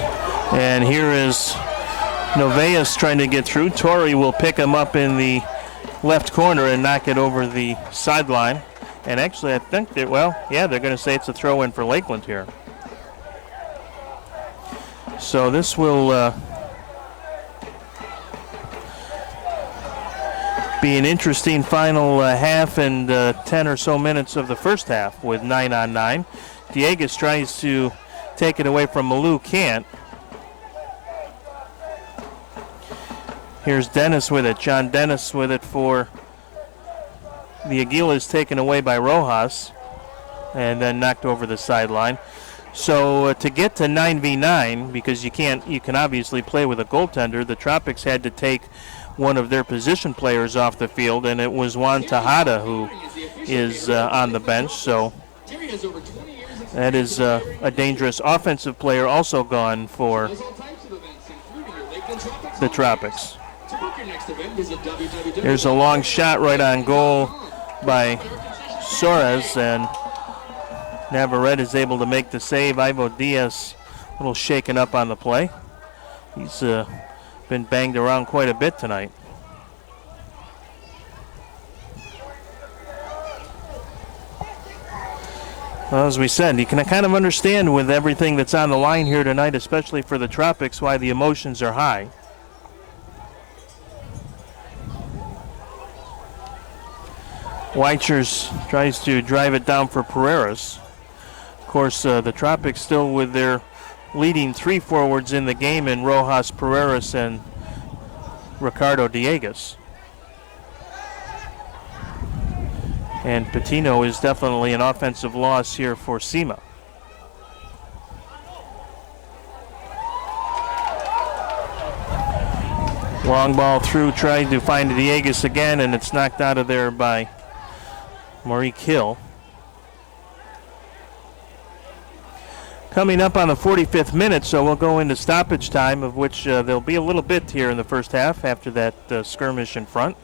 And here is Noveas trying to get through. Torre will pick him up in the left corner and knock it over the sideline. And actually, I think that, well, yeah, they're going to say it's a throw-in for Lakeland here. So this will Be an interesting final half and 10 or so minutes of the first half with 9-on-9. Dieguez tries to take it away from Malou, can't. Here's Dennis with it. John Dennis with it for the Aguilas, taken away by Rojas and then knocked over the sideline. So to get to 9v9, because you can obviously play with a goaltender, the Tropics had to take one of their position players off the field, and it was Juan Tejada who is on the bench. So that is a dangerous offensive player also gone for the Tropics. There's a long shot right on goal by Suarez, and Navarrete is able to make the save. Ivo Diaz a little shaken up on the play. He's been banged around quite a bit tonight. Well, as we said, you can kind of understand with everything that's on the line here tonight, especially for the Tropics, why the emotions are high. Weichers tries to drive it down for Pereiras. Of course, the Tropics still with their leading three forwards in the game in Rojas, Pereiras, and Ricardo Dieguez. And Patino is definitely an offensive loss here for SIMA. Long ball through, trying to find Dieguez again, and it's knocked out of there by Maurice Hill. Coming up on the 45th minute, so we'll go into stoppage time, of which there'll be a little bit here in the first half after that skirmish in front.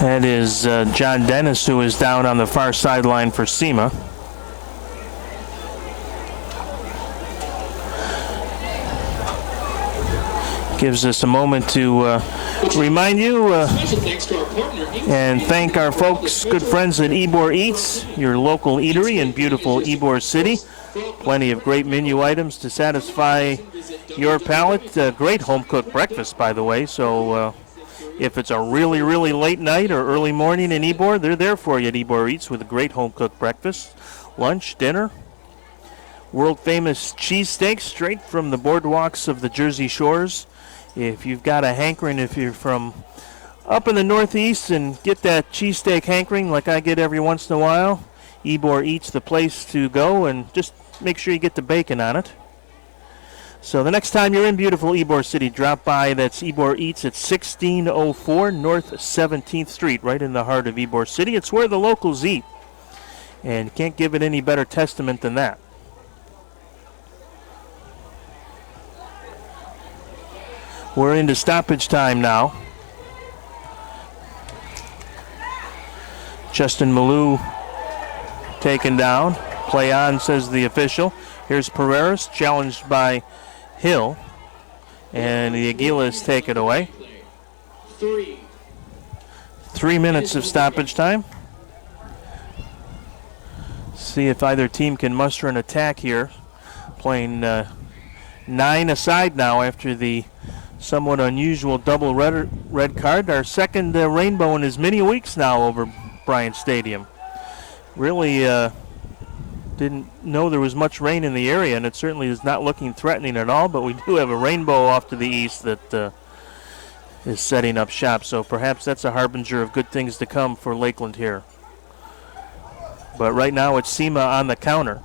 That is John Dennis, who is down on the far sideline for SIMA. Gives us a moment to remind you and thank our folks, good friends at Ybor Eats, your local eatery in beautiful Ybor City. Plenty of great menu items to satisfy your palate. Great home-cooked breakfast, by the way, so if it's a really, really late night or early morning in Ybor, they're there for you at Ybor Eats with a great home-cooked breakfast, lunch, dinner. World-famous cheesesteaks straight from the boardwalks of the Jersey Shores. If you've got a hankering, if you're from up in the Northeast and get that cheesesteak hankering like I get every once in a while, Ybor Eats the place to go, and just make sure you get the bacon on it. So the next time you're in beautiful Ybor City, drop by. That's Ybor Eats at 1604 North 17th Street, right in the heart of Ybor City. It's where the locals eat, and can't give it any better testament than that. We're into stoppage time now. Justin Malou taken down. Play on, says the official. Here's Pereiras, challenged by Hill, and the Aguilas take it away. 3 minutes of stoppage time. See if either team can muster an attack here. Playing 9 aside now after the somewhat unusual double red card. Our second rainbow in as many weeks now over Bryant Stadium. Really didn't know there was much rain in the area, and it certainly is not looking threatening at all, but we do have a rainbow off to the east that is setting up shop, so perhaps that's a harbinger of good things to come for Lakeland here. But right now it's SIMA on the counter.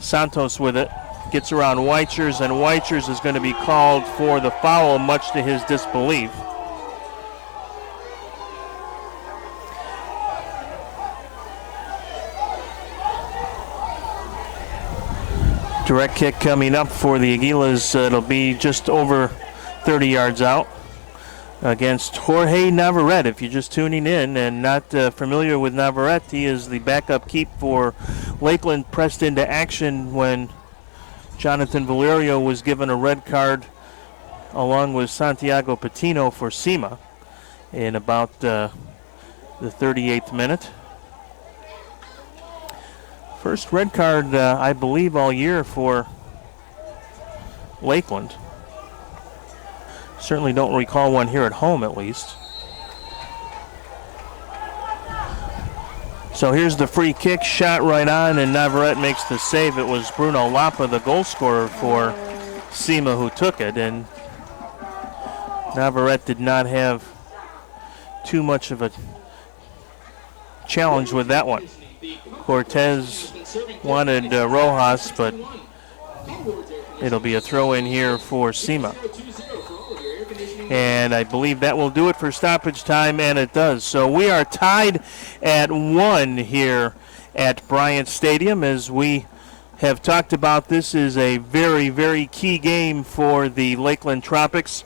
Santos with it, gets around Weichers, and Weichers is going to be called for the foul, much to his disbelief. Direct kick coming up for the Aguilas. It'll be just over 30 yards out against Jorge Navarrete. If you're just tuning in and not familiar with Navarrete, he is the backup keep for Lakeland, pressed into action when Jonathan Valerio was given a red card along with Santiago Patino for SIMA. in about the 38th minute. First red card, I believe, all year for Lakeland. Certainly don't recall one here at home, at least. So here's the free kick, shot right on, and Navarrete makes the save. It was Bruno Lapa, the goal scorer for SIMA, who took it, and Navarrete did not have too much of a challenge with that one. Cortez wanted Rojas, but it'll be a throw in here for SIMA. And I believe that will do it for stoppage time, and it does. So we are tied at 1 here at Bryant Stadium. As we have talked about, this is a very, very key game for the Lakeland Tropics.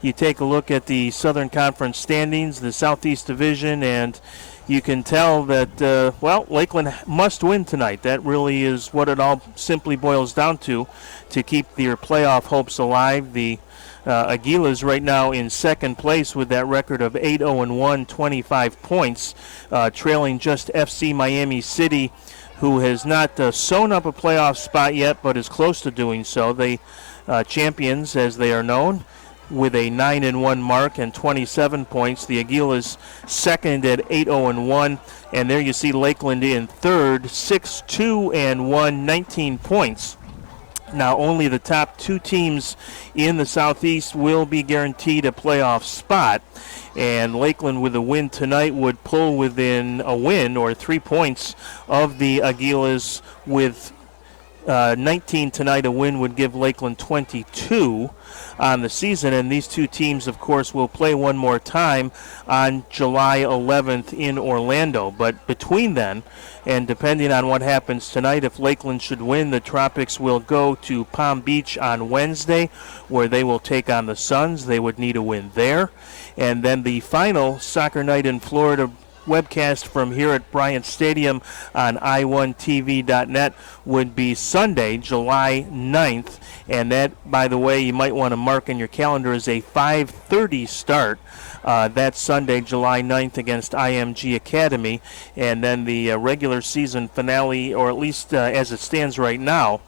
You take a look at the Southern Conference standings, the Southeast Division, and you can tell that, Lakeland must win tonight. That really is what it all simply boils down to keep their playoff hopes alive. The Aguilas right now in second place with that record of 8-0-1, 25 points, trailing just FC Miami City, who has not sewn up a playoff spot yet, but is close to doing so. The champions, as they are known, with a 9-1 mark and 27 points. The Aguilas second at 8-0-1, and there you see Lakeland in third, 6-2-1, 19 points. Now only the top 2 teams in the Southeast will be guaranteed a playoff spot, and Lakeland with a win tonight would pull within a win or 3 points of the Aguilas. With 19 tonight, a win would give Lakeland 22 on the season, and these 2 teams, of course, will play one more time on July 11th in Orlando. But between then, and depending on what happens tonight, if Lakeland should win, the Tropics will go to Palm Beach on Wednesday, where they will take on the Suns. They would need a win there. And then the final soccer night in Florida webcast from here at Bryant Stadium on i1TV.net would be Sunday, July 9th. And that, by the way, you might want to mark in your calendar as a 5:30 start. That's Sunday, July 9th against IMG Academy. And then the regular season finale, or at least as it stands right now,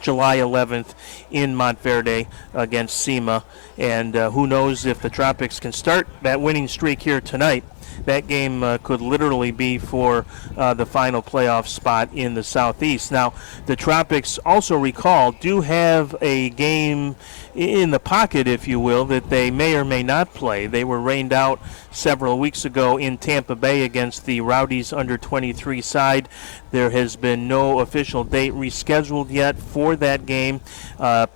July 11th in Montverde against SIMA. And who knows if the Tropics can start that winning streak here tonight. That game could literally be for the final playoff spot in the Southeast. Now, the Tropics, also recall, do have a game in the pocket, if you will, that they may or may not play. They were rained out several weeks ago in Tampa Bay against the Rowdies under-23 side. There has been no official date rescheduled yet for that game.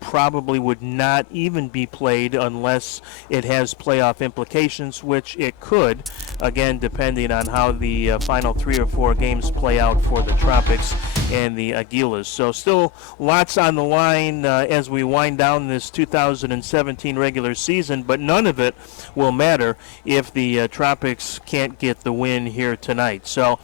Probably would not even be played unless it has playoff implications, which it could, again, depending on how the final 3 or 4 games play out for the Tropics and the Aguilas. So still lots on the line as we wind down this 2017 regular season, but none of it will matter if the Tropics can't get the win here tonight. So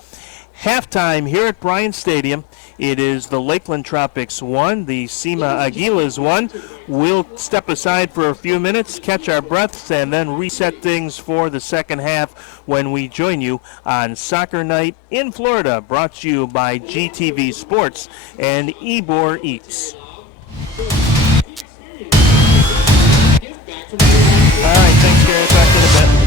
halftime here at Bryant Stadium, it is the Lakeland Tropics 1, the SIMA Aguilas 1. We'll step aside for a few minutes, catch our breaths, and then reset things for the second half when we join you on Soccer Night in Florida, brought to you by GTV Sports and Ybor Eats. All right, thanks, Gary. Back to the bed.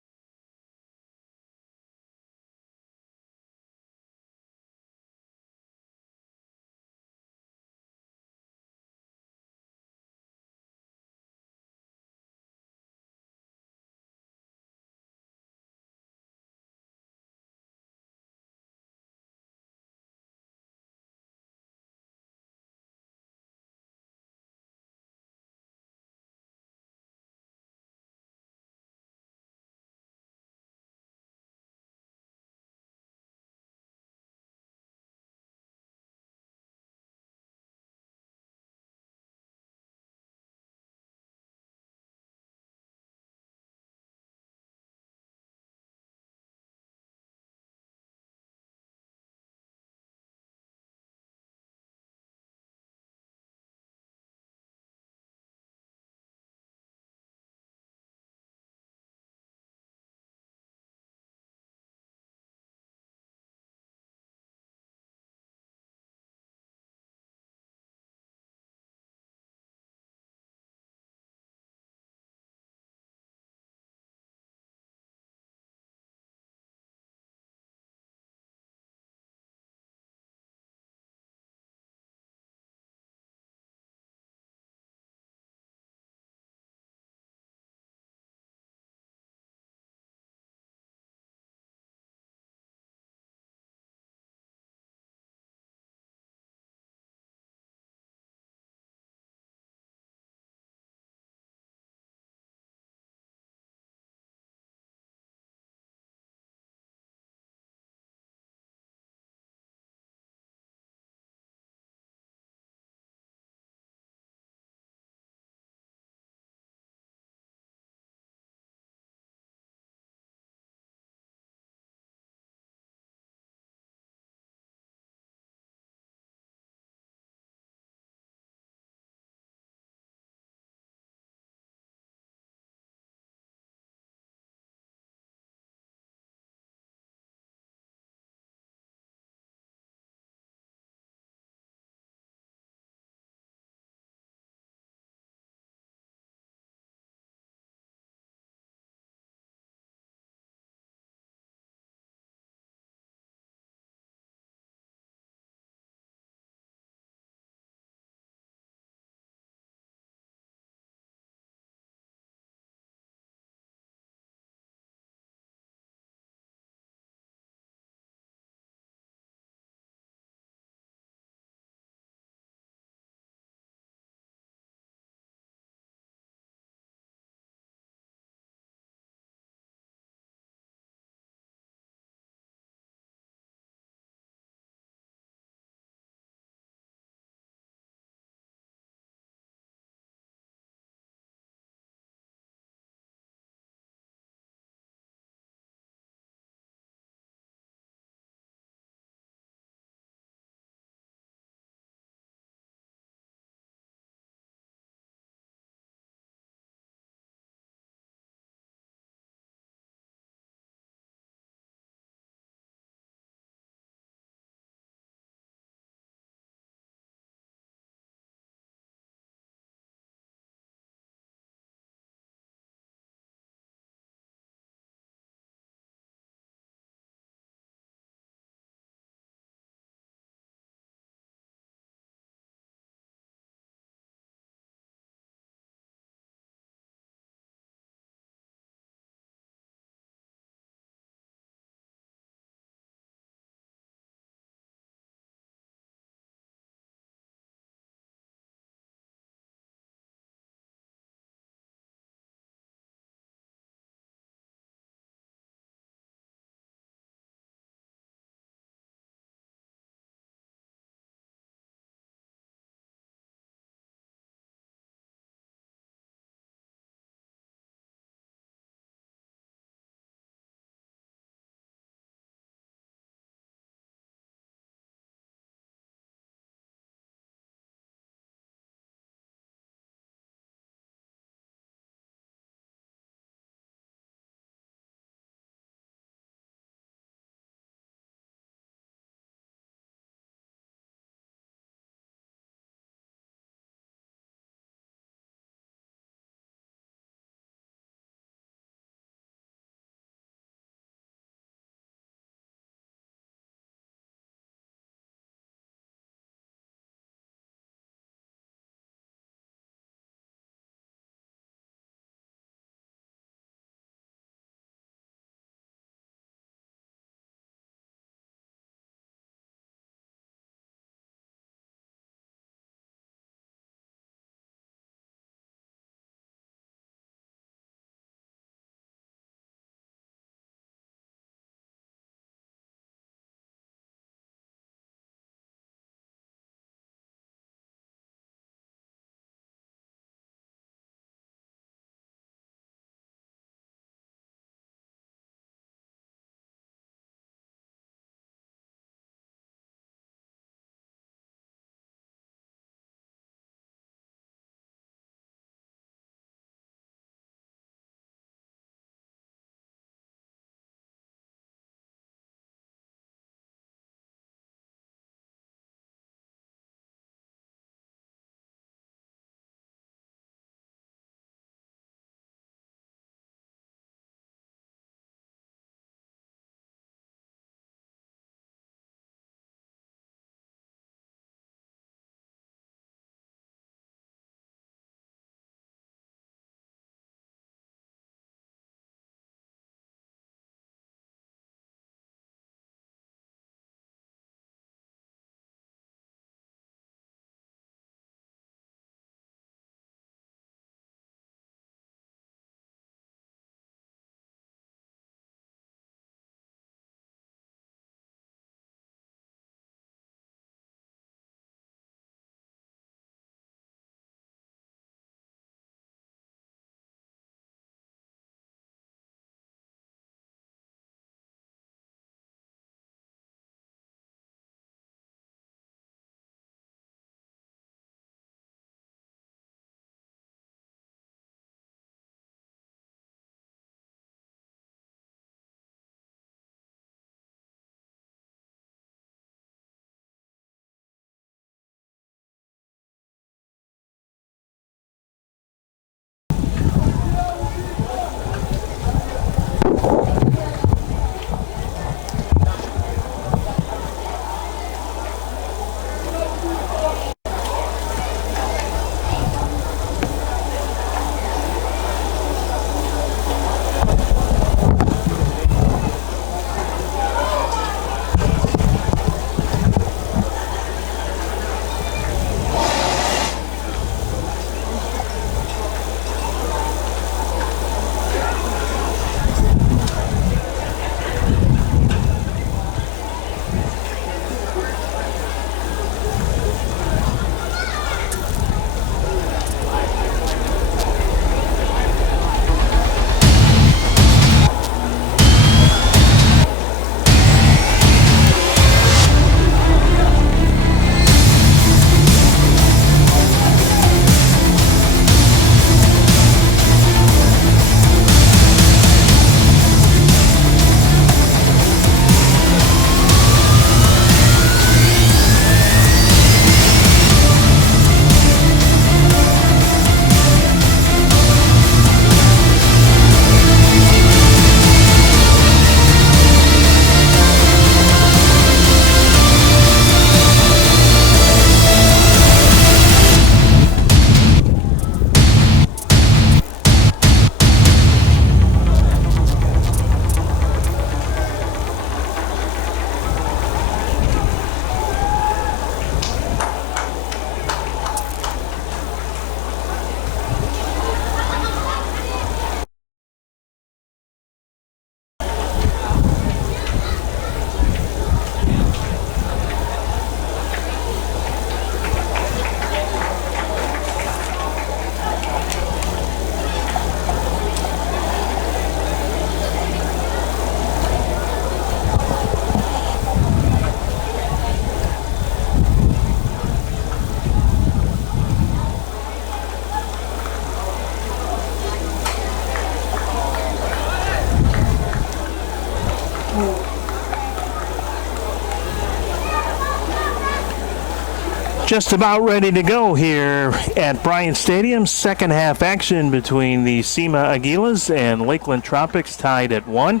Just about ready to go here at Bryant Stadium. Second half action between the SIMA Aguilas and Lakeland Tropics, tied at 1.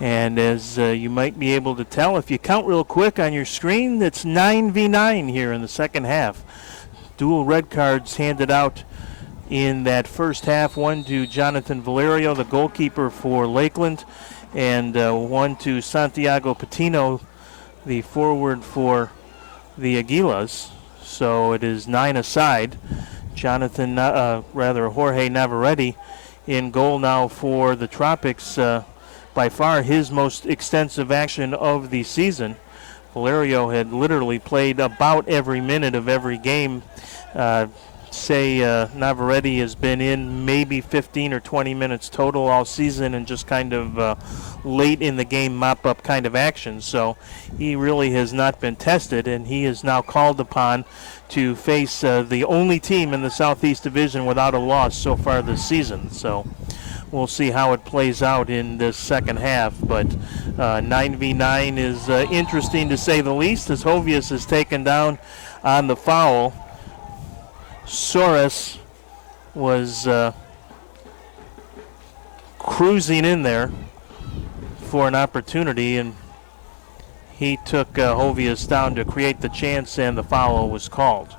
And as you might be able to tell, if you count real quick on your screen, it's 9v9 here in the second half. Dual red cards handed out in that first half. One to Jonathan Valerio, the goalkeeper for Lakeland, and one to Santiago Patino, the forward for the Aguilas. So it is 9 aside. Jorge Navarrete in goal now for the Tropics. By far his most extensive action of the season. Valerio had literally played about every minute of every game. Navarrete has been in maybe 15 or 20 minutes total all season, and just kind of late in the game mop-up kind of action. So he really has not been tested, and he is now called upon to face the only team in the Southeast Division without a loss so far this season. So we'll see how it plays out in this second half. But 9v9 is interesting to say the least, as Jovius is taken down on the foul. Soros was cruising in there for an opportunity, and he took Jovius down to create the chance, and the foul was called.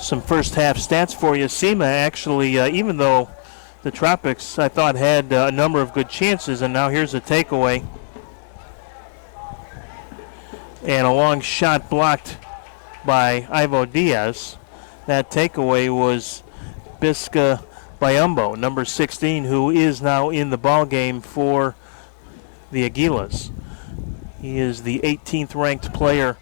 Some first half stats for you. SIMA actually, even though the Tropics, I thought, had a number of good chances, and now here's a takeaway. And a long shot blocked by Ivo Diaz. That takeaway was Bisca Bayumbo, number 16, who is now in the ball game for the Aguilas. He is the 18th ranked player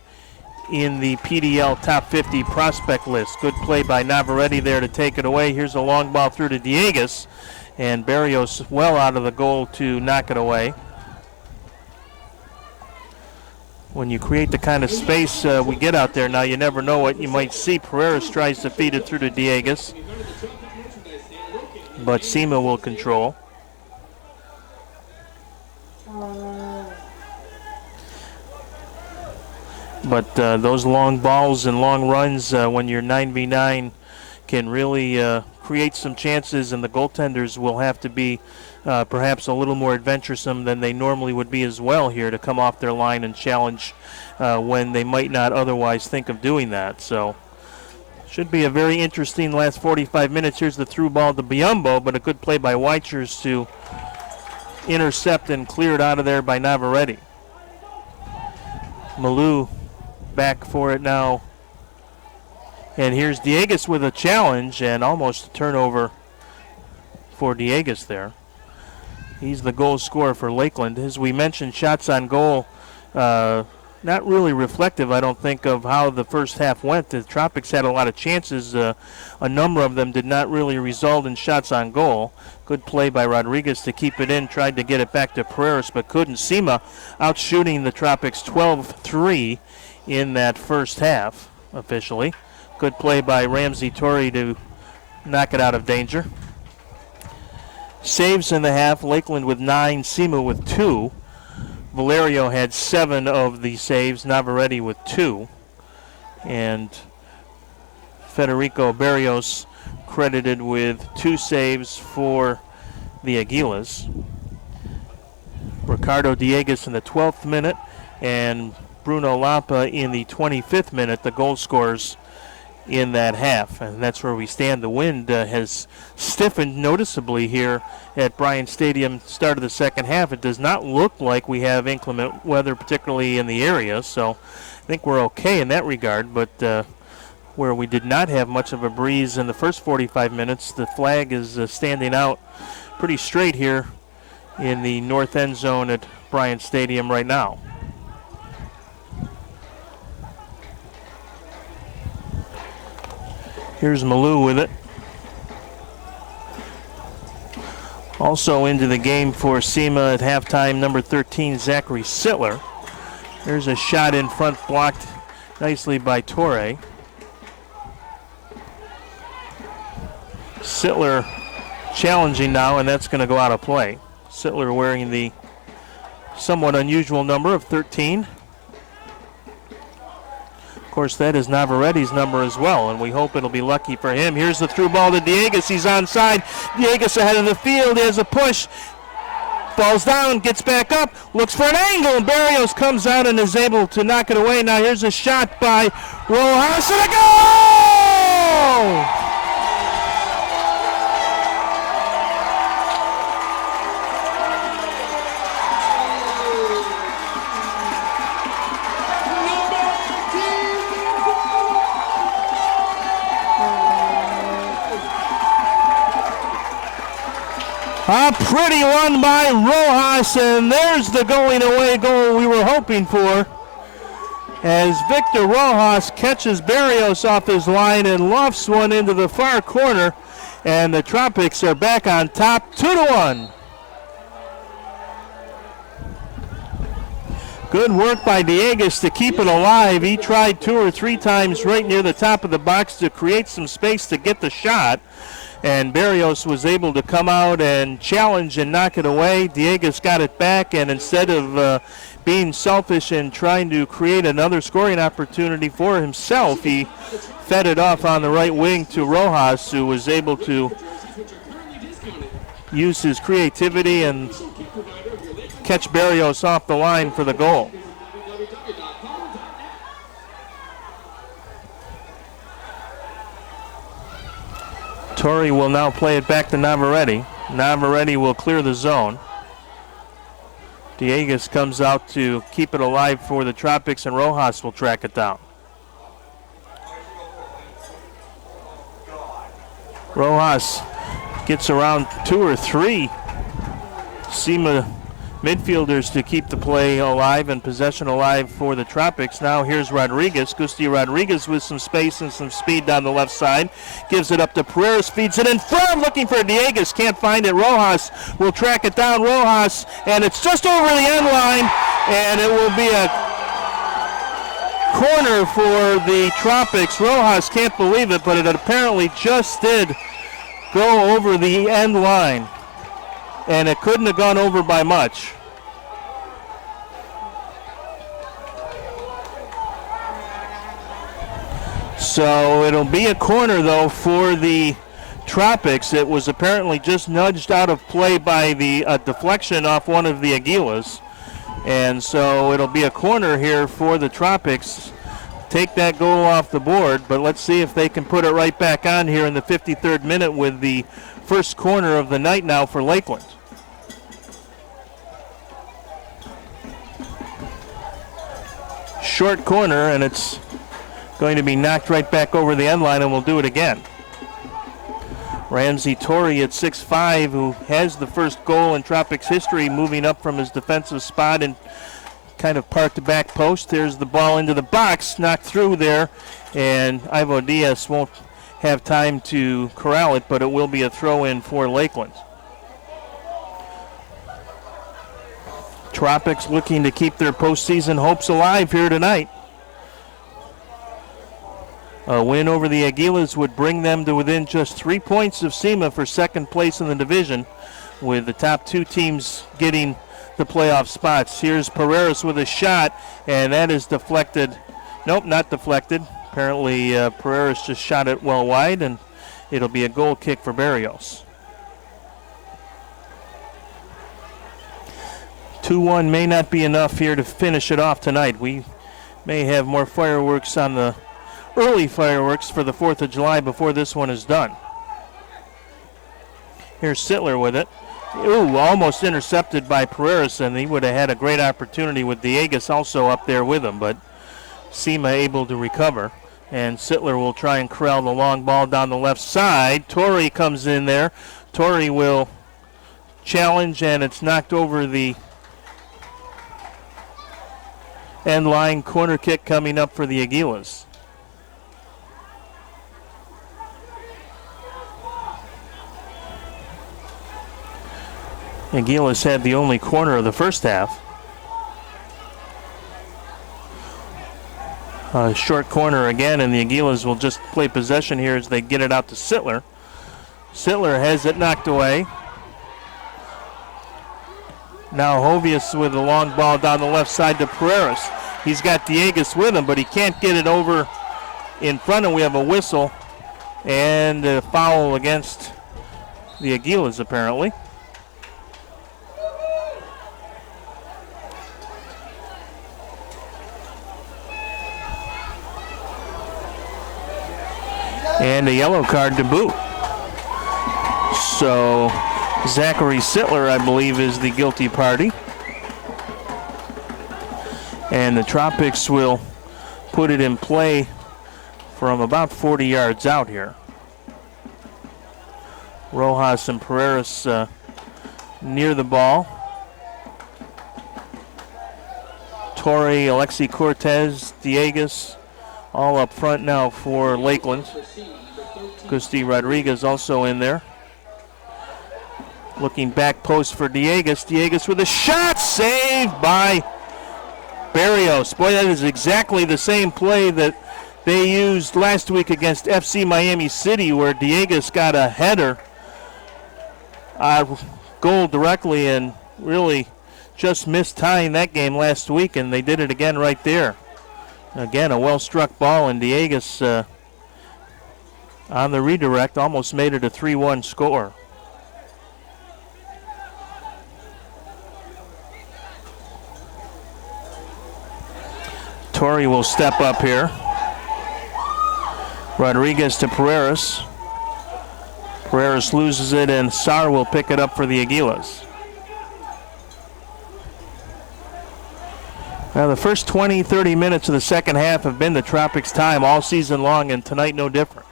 in the PDL top 50 prospect list. Good play by Navarrete there to take it away. Here's a long ball through to Diegues, and Barrios well out of the goal to knock it away. When you create the kind of space we get out there now, you never know what you might see. Pereira tries to feed it through to Diegues, but SIMA will control. But those long balls and long runs when you're 9v9 can really create some chances, and the goaltenders will have to be perhaps a little more adventuresome than they normally would be as well here to come off their line and challenge when they might not otherwise think of doing that. So should be a very interesting last 45 minutes. Here's the through ball to Biombo, but a good play by Weichers to intercept and clear it out of there by Navarrete. Malou back for it now. And here's Diegues with a challenge, and almost a turnover for Diegues there. He's the goal scorer for Lakeland. As we mentioned, shots on goal, not really reflective, I don't think, of how the first half went. The Tropics had a lot of chances. A number of them did not really result in shots on goal. Good play by Rodriguez to keep it in. Tried to get it back to Pereira, but couldn't. SIMA outshooting the Tropics 12-3 in that first half, officially. Good play by Ramsey Torrey to knock it out of danger. Saves in the half, Lakeland with 9, SIMA with 2. Valerio had 7 of the saves, Navarrete with 2. And Federico Barrios credited with 2 saves for the Aguilas. Ricardo Diegues in the 12th minute and Bruno Lampa in the 25th minute, the goal scorers in that half. And that's where we stand. The wind has stiffened noticeably here at Bryant Stadium start of the second half. It does not look like we have inclement weather, particularly in the area, so I think we're okay in that regard. But where we did not have much of a breeze in the first 45 minutes, the flag is standing out pretty straight here in the north end zone at Bryant Stadium right now. Here's Malou with it. Also into the game for SIMA at halftime, number 13, Zachary Sittler. There's a shot in front blocked nicely by Torre. Sittler challenging now, and that's going to go out of play. Sittler wearing the somewhat unusual number of 13. course, that is Navarrette's number as well, and we hope it'll be lucky for him. Here's the through ball to Diegas. He's onside. Diegas ahead of the field. He has a push. Falls down, gets back up, looks for an angle, and Barrios comes out and is able to knock it away. Now here's a shot by Rojas, and a goal! A pretty one by Rojas, and there's the going away goal we were hoping for, as Victor Rojas catches Barrios off his line and lofts one into the far corner, and the Tropics are back on top 2-1. Good work by Diegas to keep it alive. He tried 2 or 3 times right near the top of the box to create some space to get the shot, and Barrios was able to come out and challenge and knock it away. Diegas got it back, and instead of being selfish and trying to create another scoring opportunity for himself, he fed it off on the right wing to Rojas, who was able to use his creativity and catch Barrios off the line for the goal. Torrey will now play it back to Navarrete. Navarrete will clear the zone. Diegas comes out to keep it alive for the Tropics, and Rojas will track it down. Rojas gets around 2 or 3 SIMA midfielders to keep the play alive and possession alive for the Tropics. Now here's Rodriguez. Gusti Rodriguez with some space and some speed down the left side. Gives it up to Pereira, feeds it in front, looking for Diegas. Can't find it. Rojas will track it down. Rojas, and it's just over the end line, and it will be a corner for the Tropics. Rojas can't believe it, but it apparently just did go over the end line, and it couldn't have gone over by much. So it'll be a corner, though, for the Tropics. It was apparently just nudged out of play by the deflection off one of the Aguilas. And so it'll be a corner here for the Tropics. Take that goal off the board, but let's see if they can put it right back on here in the 53rd minute with the first corner of the night now for Lakeland. Short corner, and it's going to be knocked right back over the end line, and we'll do it again. Ramsey Torrey at 6'5", who has the first goal in Tropics history, moving up from his defensive spot and kind of parked the back post. There's the ball into the box, knocked through there, and Ivo Diaz won't have time to corral it, but it will be a throw-in for Lakeland. Tropics looking to keep their postseason hopes alive here tonight. A win over the Aguilas would bring them to within just 3 points of SIMA for second place in the division, with the top 2 teams getting the playoff spots. Here's Pereira with a shot, and that is deflected. Nope, not deflected. Apparently Pereira just shot it well wide, and it'll be a goal kick for Barrios. 2-1 may not be enough here to finish it off tonight. We may have more fireworks on the early fireworks for the 4th of July before this one is done. Here's Sittler with it. Ooh, almost intercepted by Pereira, and he would have had a great opportunity with Diegas also up there with him, but SIMA able to recover. And Sittler will try and corral the long ball down the left side. Torrey comes in there. Torrey will challenge, and it's knocked over the end line. Corner kick coming up for the Aguilas. Aguilas had the only corner of the first half. Short corner again, and the Aguilas will just play possession here as they get it out to Sittler. Sittler has it knocked away. Now Hovius with the long ball down the left side to Pereira. He's got Diegues with him, but he can't get it over in front, and we have a whistle and a foul against the Aguilas, apparently. And a yellow card to boot. So Zachary Sittler, I believe, is the guilty party. And the Tropics will put it in play from about 40 yards out here. Rojas and Pereiras near the ball. Torrey, Alexi Cortez, Diegues, all up front now for Lakeland. Gusti Rodriguez also in there. Looking back post for Diegues. Diegues with a shot, saved by Barrios. Boy, that is exactly the same play that they used last week against FC Miami City, where Diegues got a header goal directly and really just missed tying that game last week, and they did it again right there. Again, a well-struck ball, and Diegues on the redirect almost made it a 3-1 score. Torrey will step up here. Rodriguez to Pereiras. Pereiras loses it, and Sarr will pick it up for the Aguilas. Now, the first 20, 30 minutes of the second half have been the Tropics' time all season long, and tonight no different.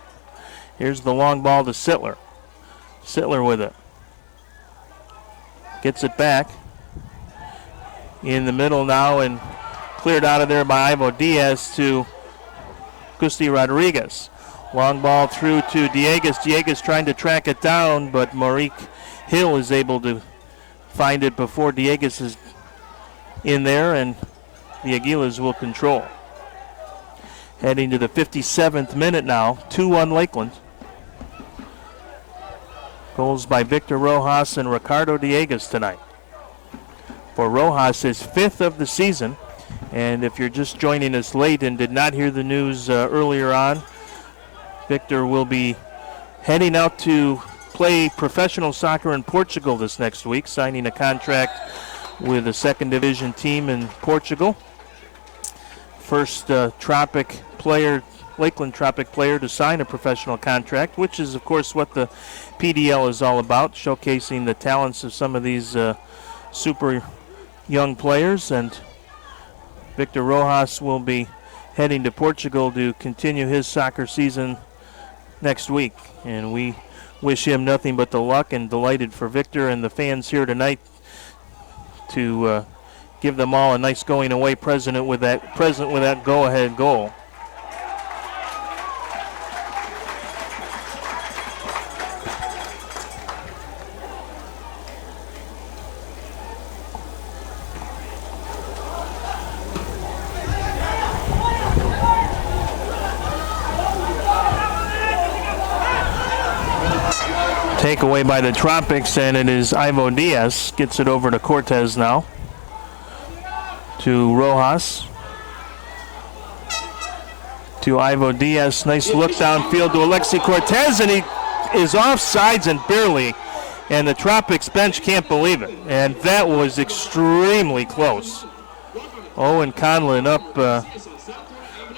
Here's the long ball to Sittler. Sittler with it. Gets it back. In the middle now, and cleared out of there by Ivo Diaz to Gusti Rodriguez. Long ball through to Diegues. Diegues trying to track it down, but Maurice Hill is able to find it before Diegues is in there, and the Aguilas will control. Heading to the 57th minute now, 2-1 Lakeland. Goals by Victor Rojas and Ricardo Diegues tonight. For Rojas, his 5th of the season. And if you're just joining us late and did not hear the news earlier on, Victor will be heading out to play professional soccer in Portugal this next week, signing a contract with a second division team in Portugal. First Tropic player, Lakeland Tropic player to sign a professional contract, which is of course what the PDL is all about, showcasing the talents of some of these super young players. And Victor Rojas will be heading to Portugal to continue his soccer season next week, and we wish him nothing but the luck, and delighted for Victor and the fans here tonight to give them all a nice going away present with that go-ahead goal. Takeaway by the Tropics, and it is Ivo Diaz. Gets it over to Cortez now. To Rojas. To Ivo Diaz. Nice look downfield to Alexi Cortez, and he is offsides and barely. And the Tropics bench can't believe it. And that was extremely close. Owen Conlon up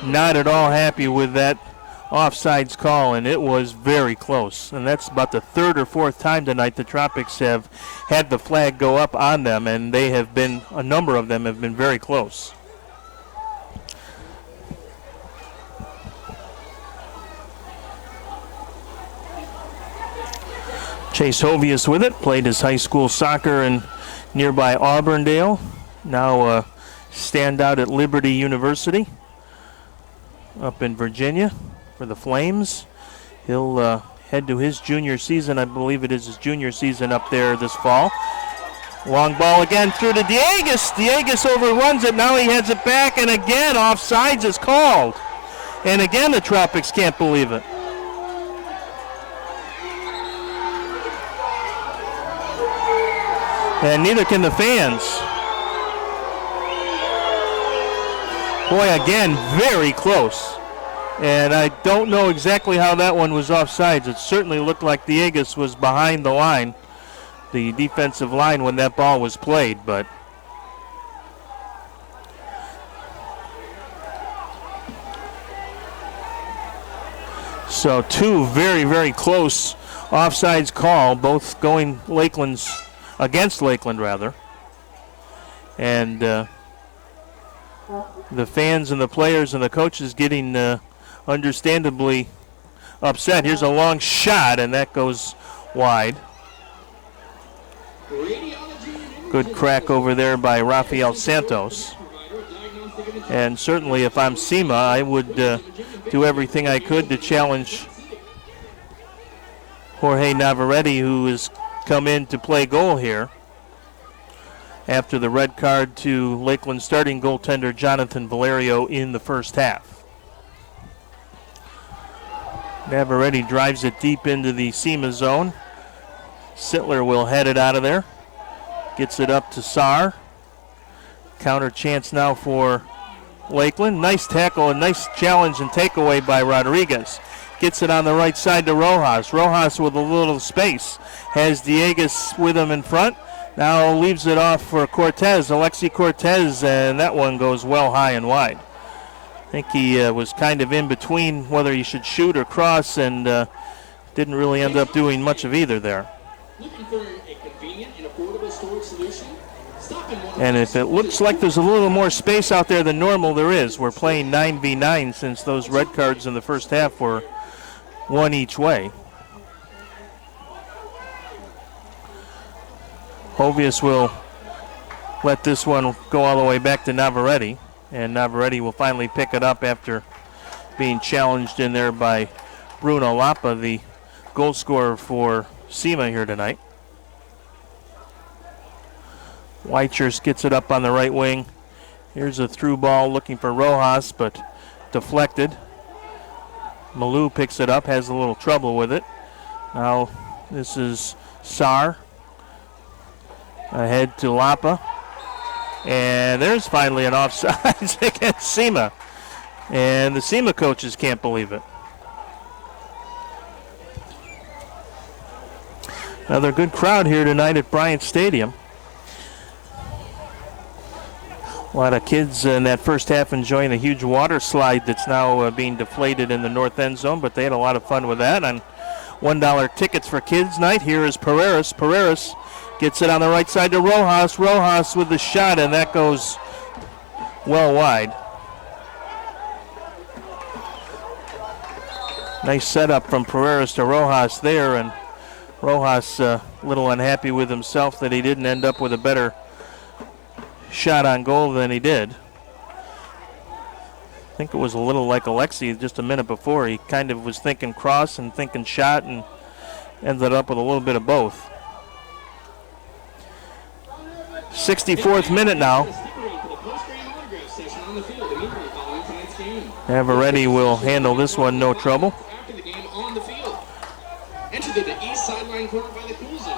not at all happy with that offsides call, and it was very close. And that's about the third or fourth time tonight the Tropics have had the flag go up on them, and they have been, a number of them have been very close. Chase Hovius with it, played his high school soccer in nearby Auburndale, now standout at Liberty University up in Virginia for the Flames. He'll head to his junior season. I believe it is his junior season up there this fall. Long ball again through to Diegues. Diegues overruns it. Now he heads it back, and again offsides is called. And again the Tropics can't believe it. And neither can the fans. Boy, again, very close. And I don't know exactly how that one was offsides. It certainly looked like Dieguez was behind the line, the defensive line, when that ball was played. But so two very, very close offsides call, both going against Lakeland rather. And the fans and the players and the coaches getting understandably upset. Here's a long shot, and that goes wide. Good crack over there by Rafael Santos. And certainly if I'm SIMA, I would do everything I could to challenge Jorge Navarrete, who has come in to play goal here after the red card to Lakeland starting goaltender Jonathan Valerio in the first half. Navarrete drives it deep into the SIMA zone. Sittler will head it out of there. Gets it up to Saar. Counter chance now for Lakeland. Nice tackle, a nice challenge and takeaway by Rodriguez. Gets it on the right side to Rojas. Rojas with a little space. Has Dieguez with him in front. Now leaves it off for Cortez, Alexi Cortez, and that one goes well high and wide. I think he was kind of in between whether he should shoot or cross, and didn't really end up doing much of either there. Looking for a convenient and affordable storage solution? And if it looks like there's a little more space out there than normal, there is. We're playing 9v9 since those red cards in the first half were one each way. Hovius will let this one go all the way back to Navarrete, and Navarrete will finally pick it up after being challenged in there by Bruno Lapa, the goal scorer for SIMA here tonight. Weichers gets it up on the right wing. Here's a through ball looking for Rojas, but deflected. Malou picks it up, has a little trouble with it. Now this is Saar. Ahead to Lapa. And there's finally an offside against SIMA. And the SIMA coaches can't believe it. Another good crowd here tonight at Bryant Stadium. A lot of kids in that first half enjoying the huge water slide that's now being deflated in the north end zone, but they had a lot of fun with that. On $1 tickets for kids night, here is Pereira. Pereira gets it on the right side to Rojas. Rojas with the shot, and that goes well wide. Nice setup from Pereira to Rojas there, and Rojas a little unhappy with himself that he didn't end up with a better shot on goal than he did. I think it was a little like Alexi just a minute before. He kind of was thinking cross and thinking shot and ended up with a little bit of both. 64th minute now. Navarrete will handle this one no trouble. After the game on the field. Entered to the east sideline corner by the cool zone.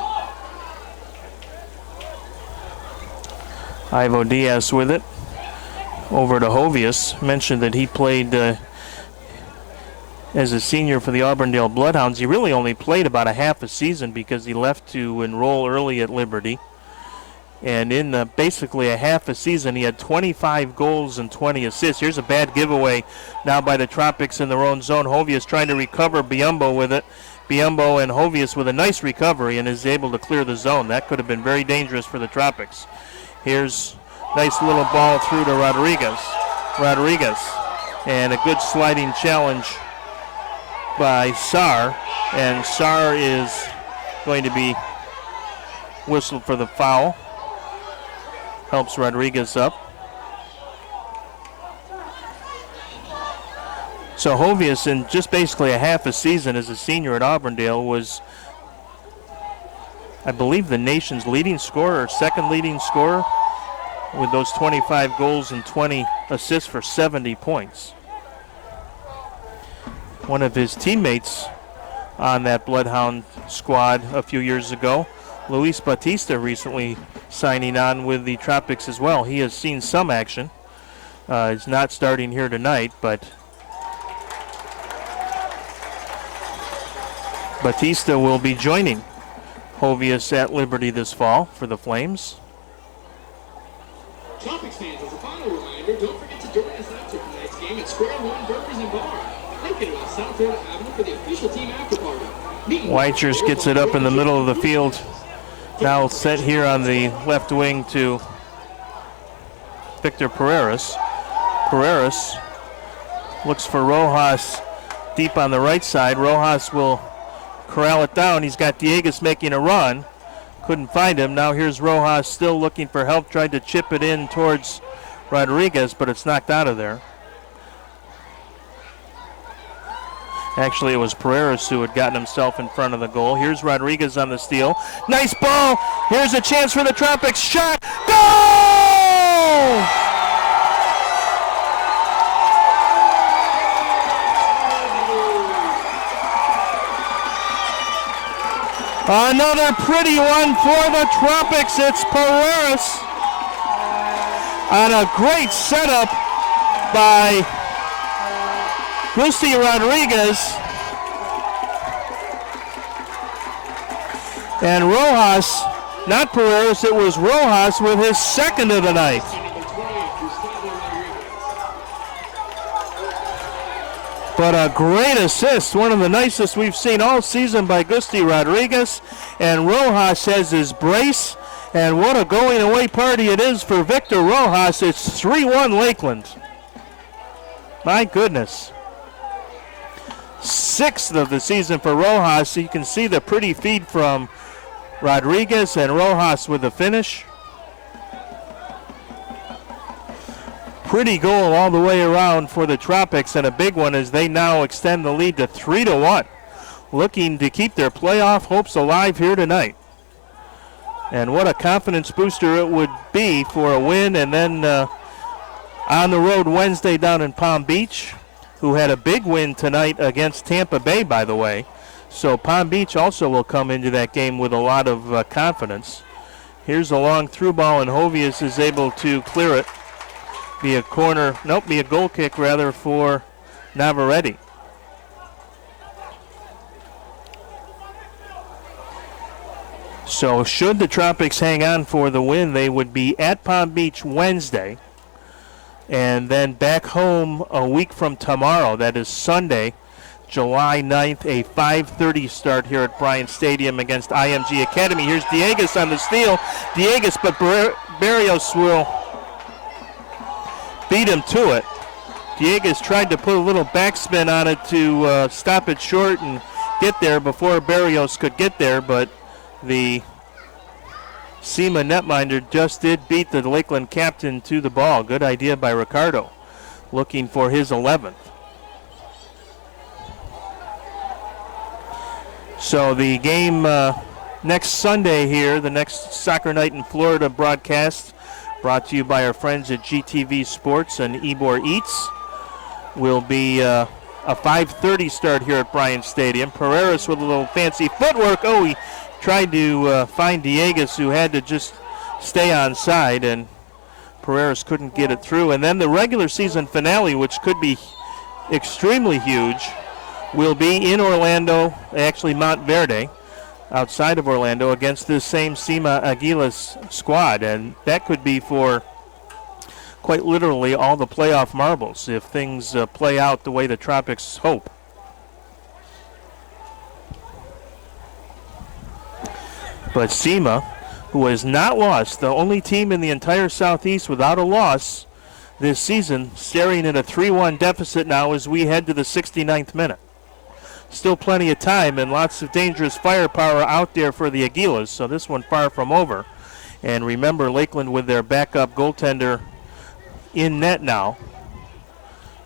Ivo Diaz with it. Over to Hovius. Mentioned that he played as a senior for the Auburndale Bloodhounds. He really only played about a half a season because he left to enroll early at Liberty. And in basically a half a season, he had 25 goals and 20 assists. Here's a bad giveaway now by the Tropics in their own zone. Hovius trying to recover Biombo with it. Biombo and Hovius with a nice recovery and is able to clear the zone. That could have been very dangerous for the Tropics. Here's nice little ball through to Rodriguez. And a good sliding challenge by Saar. And Saar is going to be whistled for the foul. Helps Rodriguez up. So Hovius, in just basically a half a season as a senior at Auburndale, was, I believe, the nation's leading scorer, or second leading scorer, with those 25 goals and 20 assists for 70 points. One of his teammates on that Bloodhound squad a few years ago, Luis Batista, recently signing on with the Tropics as well. He has seen some action. is not starting here tonight, but Batista will be joining Hovius at Liberty this fall for the Flames. Tropics fans, as a final reminder, don't forget to join us after tonight's game at Square One Burgers and Bar, located on South Florida Avenue for the official team after party. Weichers gets it up in the middle of the field. Now set here on the left wing to Victor Pereiras. Pereiras looks for Rojas deep on the right side. Rojas will corral it down. He's got Dieguez making a run. Couldn't find him. Now here's Rojas still looking for help. Tried to chip it in towards Rodriguez, but it's knocked out of there. Actually, it was Pereiras who had gotten himself in front of the goal. Here's Rodriguez on the steal. Nice ball. Here's a chance for the Tropics. Shot. Goal! Another pretty one for the Tropics. It's Pereiras on a great setup by Lucy Rodriguez. And Rojas, not Pereiras, it was Rojas with his second of the night. But a great assist, one of the nicest we've seen all season by Gusti Rodriguez. And Rojas has his brace. And what a going away party it is for Victor Rojas. It's 3-1 Lakeland. My goodness. Sixth of the season for Rojas. You can see the pretty feed from Rodriguez and Rojas with the finish. Pretty goal all the way around for the Tropics, and a big one as they now extend the lead to 3-1. Looking to keep their playoff hopes alive here tonight. And what a confidence booster it would be for a win, and then on the road Wednesday down in Palm Beach, who had a big win tonight against Tampa Bay, by the way. So Palm Beach also will come into that game with a lot of confidence. Here's a long through ball, and Hovius is able to clear it. Be a goal kick rather for Navarrete. So should the Tropics hang on for the win, they would be at Palm Beach Wednesday and then back home a week from tomorrow. That is Sunday, July 9th, a 5:30 start here at Bryant Stadium against IMG Academy. Here's Dieguez on the steal. Dieguez, but Barrios will beat him to it. Dieguez tried to put a little backspin on it to stop it short and get there before Barrios could get there, but the SIMA netminder just did beat the Lakeland captain to the ball. Good idea by Ricardo, looking for his 11th. So the game next Sunday here, the next Soccer Night in Florida broadcast, brought to you by our friends at GTV Sports and Ybor Eats, will be a 5:30 start here at Bryant Stadium. Pereiras with a little fancy footwork. Oh, he tried to find Dieguez, who had to just stay on side, and Pereiras couldn't get it through. And then the regular season finale, which could be extremely huge, will be in Orlando, actually Monteverde, outside of Orlando, against this same SIMA Aguilas squad. And that could be for quite literally all the playoff marbles if things play out the way the Tropics hope. But SIMA, who has not lost, the only team in the entire Southeast without a loss this season, staring at a 3-1 deficit now as we head to the 69th minute. Still plenty of time and lots of dangerous firepower out there for the Aguilas, so this one far from over. And remember, Lakeland with their backup goaltender in net now.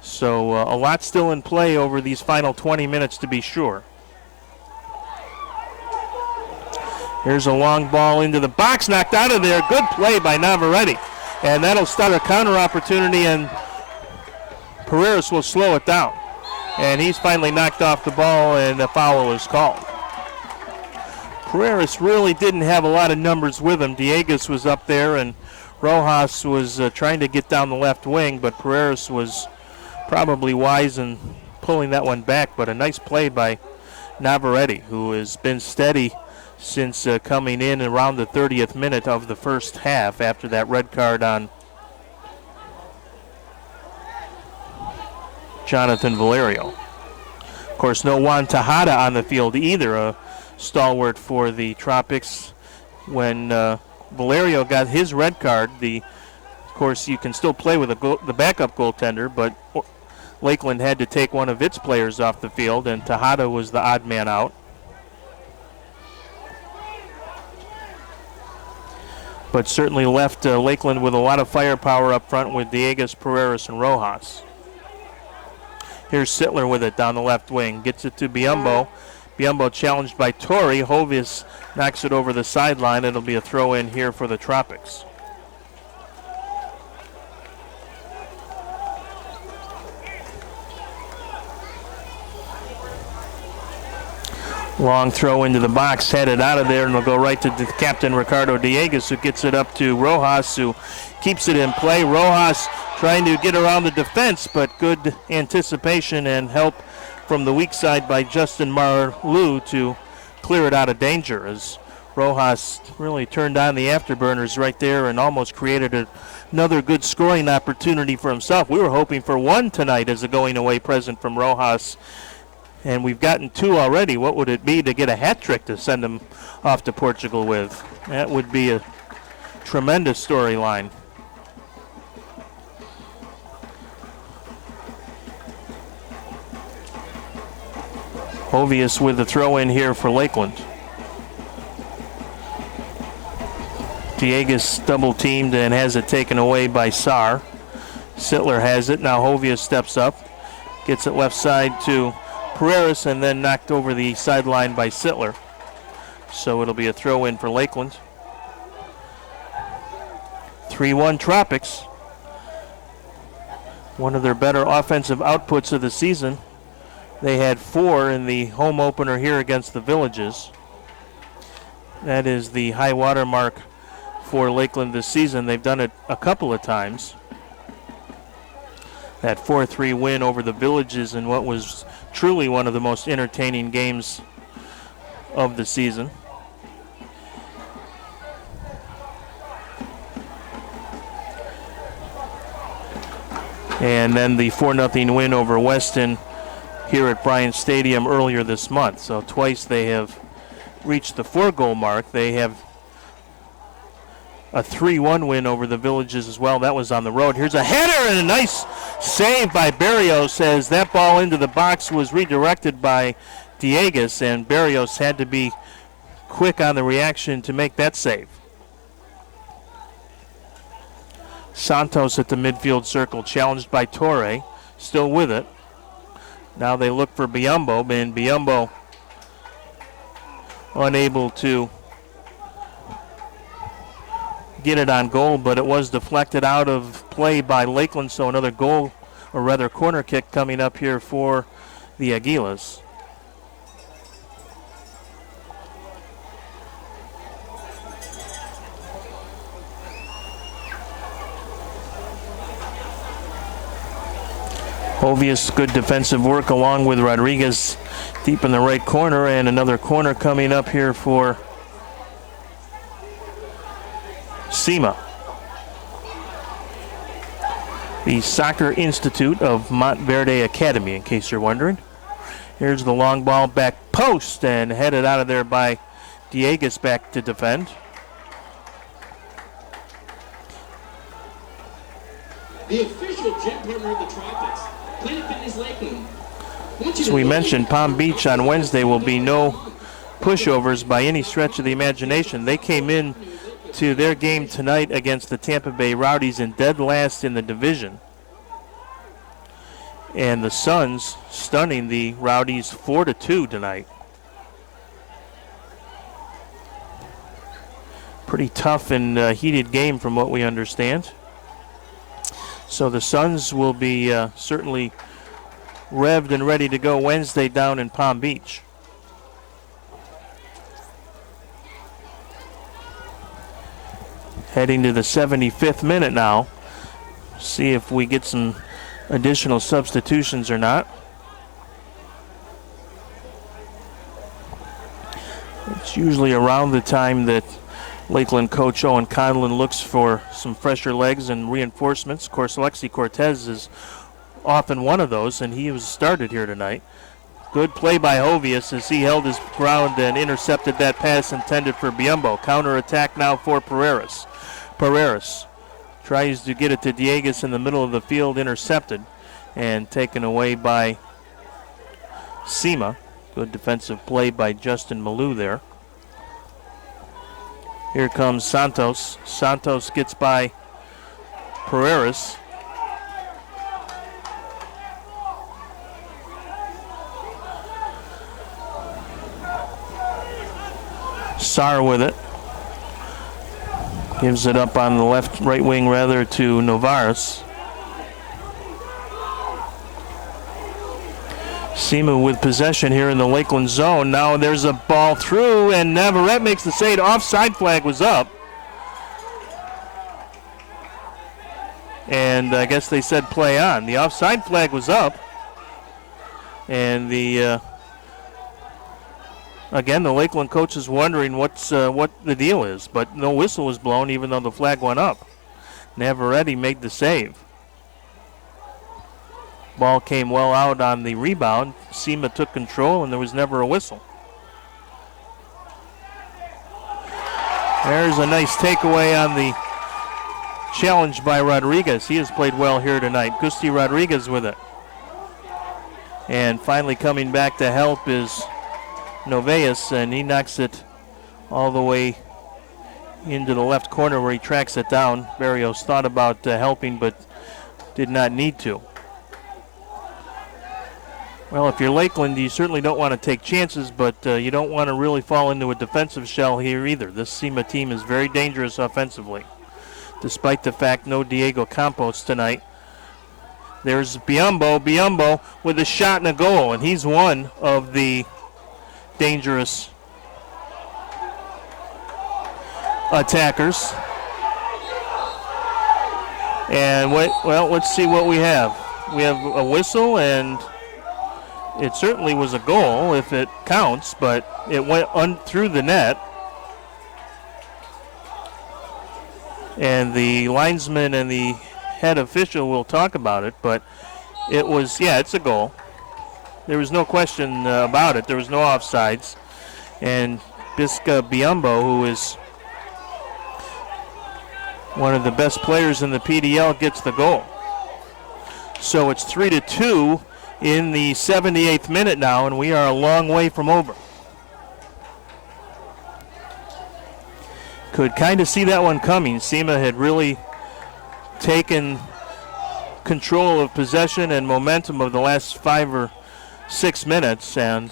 So a lot still in play over these final 20 minutes to be sure. Here's a long ball into the box, knocked out of there. Good play by Navarrete. And that'll start a counter opportunity, and Pereiras will slow it down. And he's finally knocked off the ball, and a foul is called. Pereiras really didn't have a lot of numbers with him. Dieguez was up there, and Rojas was trying to get down the left wing, but Pereiras was probably wise in pulling that one back. But a nice play by Navarrete, who has been steady since coming in around the 30th minute of the first half after that red card on Jonathan Valerio. Of course, no Juan Tejada on the field either, a stalwart for the Tropics. When Valerio got his red card, of course, you can still play with the backup goaltender, but Lakeland had to take one of its players off the field, and Tejada was the odd man out. But certainly left Lakeland with a lot of firepower up front with Dieguez, Pereiras, and Rojas. Here's Sittler with it down the left wing. Gets it to Biombo. Biombo challenged by Torrey. Hovius knocks it over the sideline. It'll be a throw in here for the Tropics. Long throw into the box, headed out of there, and it'll go right to Captain Ricardo Dieguez, who gets it up to Rojas, who keeps it in play. Rojas trying to get around the defense, but good anticipation and help from the weak side by Justin Marlou to clear it out of danger, as Rojas really turned on the afterburners right there and almost created another good scoring opportunity for himself. We were hoping for one tonight as a going-away present from Rojas, and we've gotten two already. What would it be to get a hat trick to send him off to Portugal with? That would be a tremendous storyline. Hovius with the throw in here for Lakeland. Dieguez double teamed and has it taken away by Saar. Sittler has it. Now Hovius steps up, gets it left side to Pereiras, and then knocked over the sideline by Sittler. So it'll be a throw in for Lakeland. 3-1 Tropics. One of their better offensive outputs of the season. They had 4 in the home opener here against the Villages. That is the high water mark for Lakeland this season. They've done it a couple of times. That 4-3 win over the Villages in what was truly one of the most entertaining games of the season. And then the 4-0 win over Weston here at Bryant Stadium earlier this month. So twice they have reached the 4-goal mark. They have a 3-1 win over the Villages as well. That was on the road. Here's a header and a nice save by Berrios, as that ball into the box was redirected by Dieguez, and Berrios had to be quick on the reaction to make that save. Santos at the midfield circle, challenged by Torre, still with it. Now they look for Biombo, and Biombo unable to get it on goal, but it was deflected out of play by Lakeland, so another goal, or rather corner kick coming up here for the Aguilas. Hovius, good defensive work along with Rodriguez deep in the right corner, and another corner coming up here for SIMA. The Soccer Institute of Montverde Academy, in case you're wondering. Here's the long ball back post and headed out of there by Dieguez back to defend. The official gym partner of the Tropics, Planet Fitness Lakeland. As we mentioned, Palm Beach on Wednesday will be no pushovers by any stretch of the imagination. They came in to their game tonight against the Tampa Bay Rowdies in dead last in the division. And the Suns stunning the Rowdies 4-2 tonight. Pretty tough and heated game from what we understand. So the Suns will be certainly revved and ready to go Wednesday down in Palm Beach. Heading to the 75th minute now. See if we get some additional substitutions or not. It's usually around the time that Lakeland coach Owen Conlon looks for some fresher legs and reinforcements. Of course, Lexi Cortez is often one of those, and he was started here tonight. Good play by Hovius as he held his ground and intercepted that pass intended for Biombo. Counter attack now for Pereiras. Pereiras tries to get it to Diegues in the middle of the field, intercepted and taken away by SIMA. Good defensive play by Justin Malou there. Here comes Santos. Santos gets by Pereiras. Sar with it. Gives it up on the right wing rather to Novares. SIMA with possession here in the Lakeland zone. Now there's a ball through, and Navarrete makes the save. Offside flag was up. And I guess they said play on. The offside flag was up. And again, the Lakeland coach is wondering what the deal is. But no whistle was blown even though the flag went up. Navarrete made the save. Ball came well out on the rebound. SIMA took control, and there was never a whistle. There's a nice takeaway on the challenge by Rodriguez. He has played well here tonight. Gusti Rodriguez with it. And finally coming back to help is Novaes, and he knocks it all the way into the left corner where he tracks it down. Barrios thought about helping, but did not need to. Well, if you're Lakeland, you certainly don't want to take chances, but you don't want to really fall into a defensive shell here either. This SIMA team is very dangerous offensively, despite the fact no Diego Campos tonight. There's Biombo with a shot and a goal, and he's one of the dangerous attackers. And let's see what we have. We have a whistle, and it certainly was a goal if it counts, but it went through the net. And the linesman and the head official will talk about it, but it was, it's a goal. There was no question about it. There was no offsides. And Bisca Biombo, who is one of the best players in the PDL, gets the goal. So it's 3-2 in the 78th minute now, and we are a long way from over. Could kind of see that one coming. SIMA had really taken control of possession and momentum of the last 5 or 6 minutes, and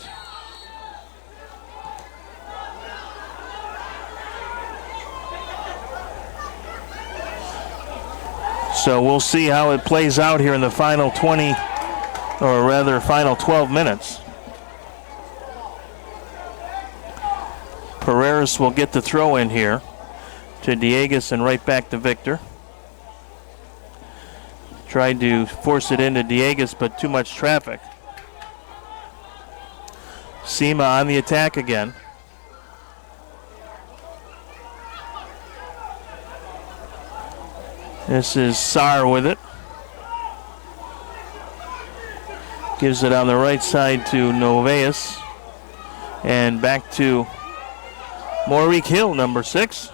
so we'll see how it plays out here in the final 20, or rather final 12 minutes. Pereiras will get the throw in here to Diegues and right back to Victor. Tried to force it into Diegues, but too much traffic. SIMA on the attack again. This is Sar with it. Gives it on the right side to Novaes. And back to Maurice Hill, number 6.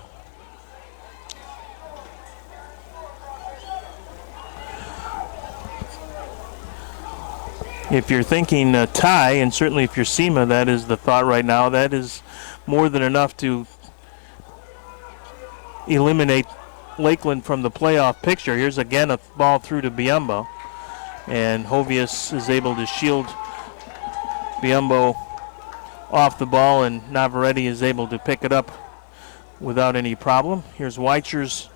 If you're thinking tie, and certainly if you're SIMA, that is the thought right now, that is more than enough to eliminate Lakeland from the playoff picture. Here's again a ball through to Biombo, and Hovius is able to shield Biombo off the ball, and Navarrete is able to pick it up without any problem. Here's Weichers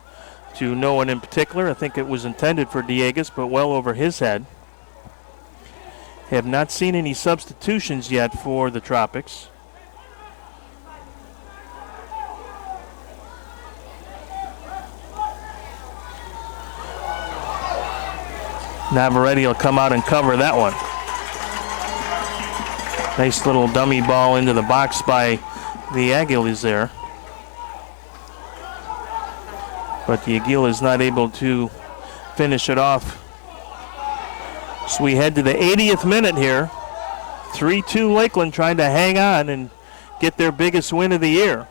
to no one in particular. I think it was intended for Diegues, but well over his head. Have not seen any substitutions yet for the Tropics. Navarrete will come out and cover that one. Nice little dummy ball into the box by the Aguilas there. But the Aguila is not able to finish it off. So we head to the 80th minute here. 3-2 Lakeland trying to hang on and get their biggest win of the year.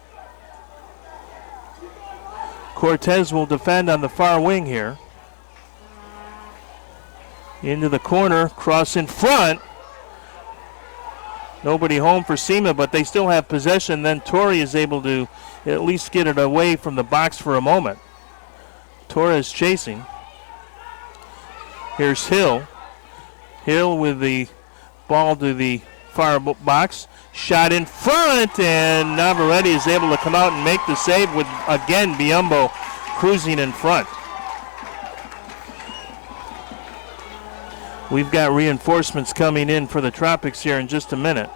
Cortez will defend on the far wing here. Into the corner, cross in front. Nobody home for SIMA, but they still have possession. Then Torrey is able to at least get it away from the box for a moment. Torres chasing. Here's Hill. Hill with the ball to the far box. Shot in front, and Navarrete is able to come out and make the save with, again, Biombo cruising in front. We've got reinforcements coming in for the Tropics here in just a minute.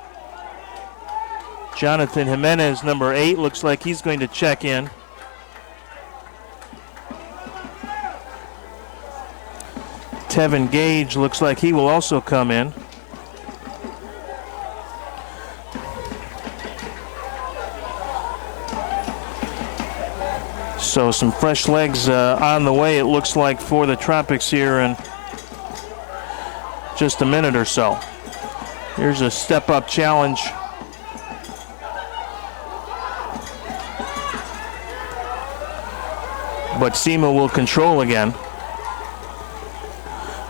Jonathan Jimenez, number 8, looks like he's going to check in. Tevin Gage looks like he will also come in. So some fresh legs on the way, it looks like, for the Tropics here in just a minute or so. Here's a step-up challenge. But SIMA will control again.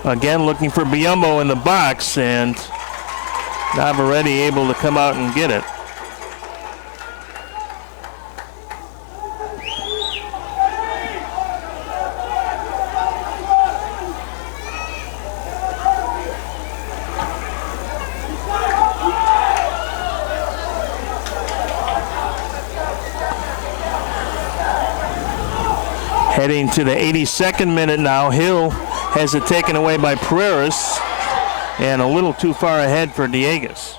Again, looking for Biombo in the box, and Navarrete able to come out and get it. Heading to the 82nd minute now. Hill has it taken away by Pereiras, and a little too far ahead for Dieguez.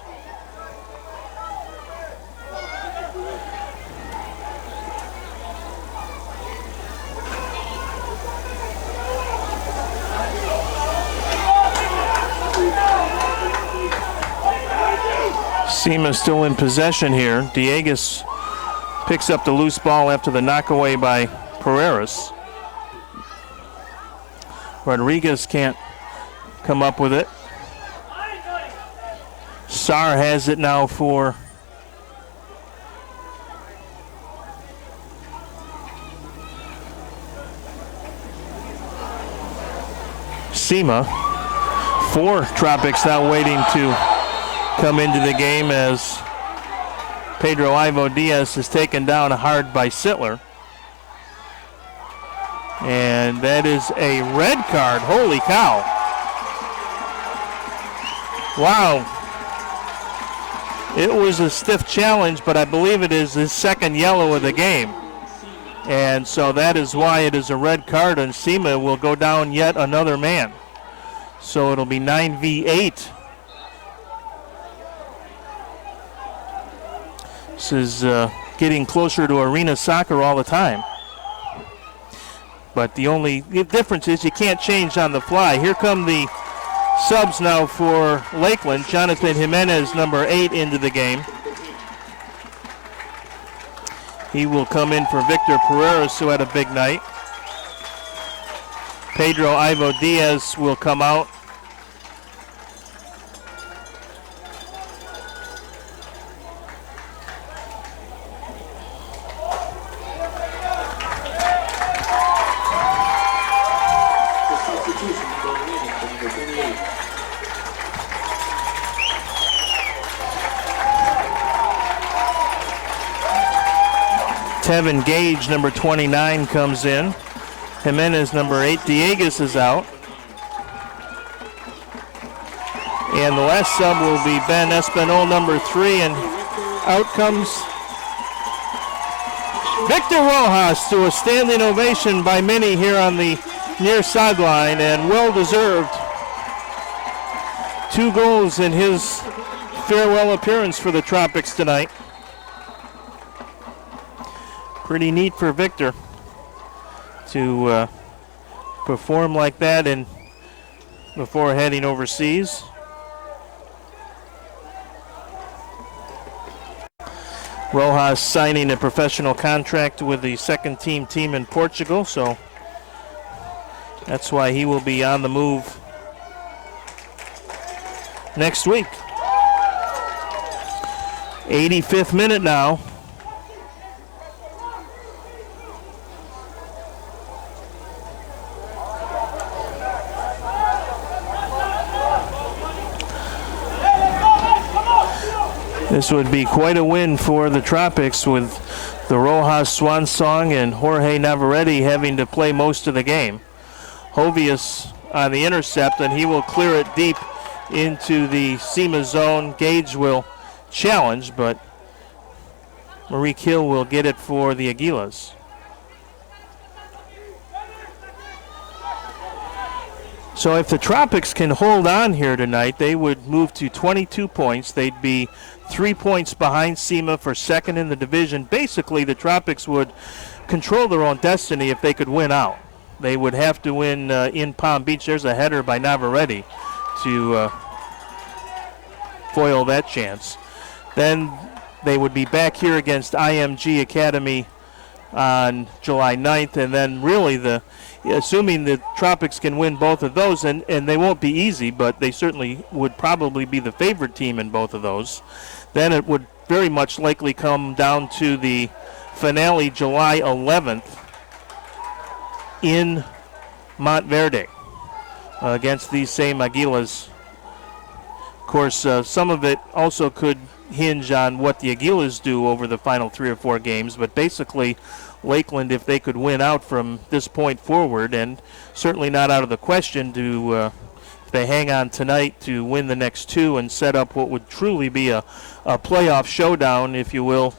SIMA still in possession here. Dieguez picks up the loose ball after the knockaway by Pereiras. Rodriguez can't come up with it. Sarr has it now for SIMA. 4 Tropics now waiting to come into the game as Pedro Ivo Diaz is taken down hard by Sittler. And that is a red card. Holy cow. Wow. It was a stiff challenge, but I believe it is his second yellow of the game. And so that is why it is a red card, and SIMA will go down yet another man. So it'll be 9v8. This is getting closer to arena soccer all the time. But the only difference is you can't change on the fly. Here come the subs now for Lakeland. Jonathan Jimenez, number 8, into the game. He will come in for Victor Pereiras, who had a big night. Pedro Ivo Diaz will come out. Tevin Gage, number 29, comes in. Jimenez, number 8. Dieguez is out. And the last sub will be Ben Espinol, number 3. And out comes Victor Rojas to a standing ovation by many here on the near sideline, and well-deserved. 2 goals in his farewell appearance for the Tropics tonight. Pretty neat for Victor to perform like that, and before heading overseas. Rojas signing a professional contract with the second team in Portugal, so that's why he will be on the move next week. 85th minute now. This would be quite a win for the Tropics, with the Rojas swan song and Jorge Navarrete having to play most of the game. Jovius on the intercept, and he will clear it deep into the SIMA zone. Gage will challenge, but Marie Hill will get it for the Aguilas. So if the Tropics can hold on here tonight, they would move to 22 points. They'd be 3 points behind SIMA for second in the division. Basically, the Tropics would control their own destiny if they could win out. They would have to win in Palm Beach. There's a header by Navarrete to foil that chance. Then they would be back here against IMG Academy on July 9th, and then really assuming the Tropics can win both of those, and they won't be easy, but they certainly would probably be the favorite team in both of those, then it would very much likely come down to the finale July 11th in Monteverde against these same Aguilas. Of course, some of it also could hinge on what the Aguilas do over the final 3 or 4 games, but basically Lakeland, if they could win out from this point forward, and certainly not out of the question to if they hang on tonight to win the next 2 and set up what would truly be a playoff showdown, if you will,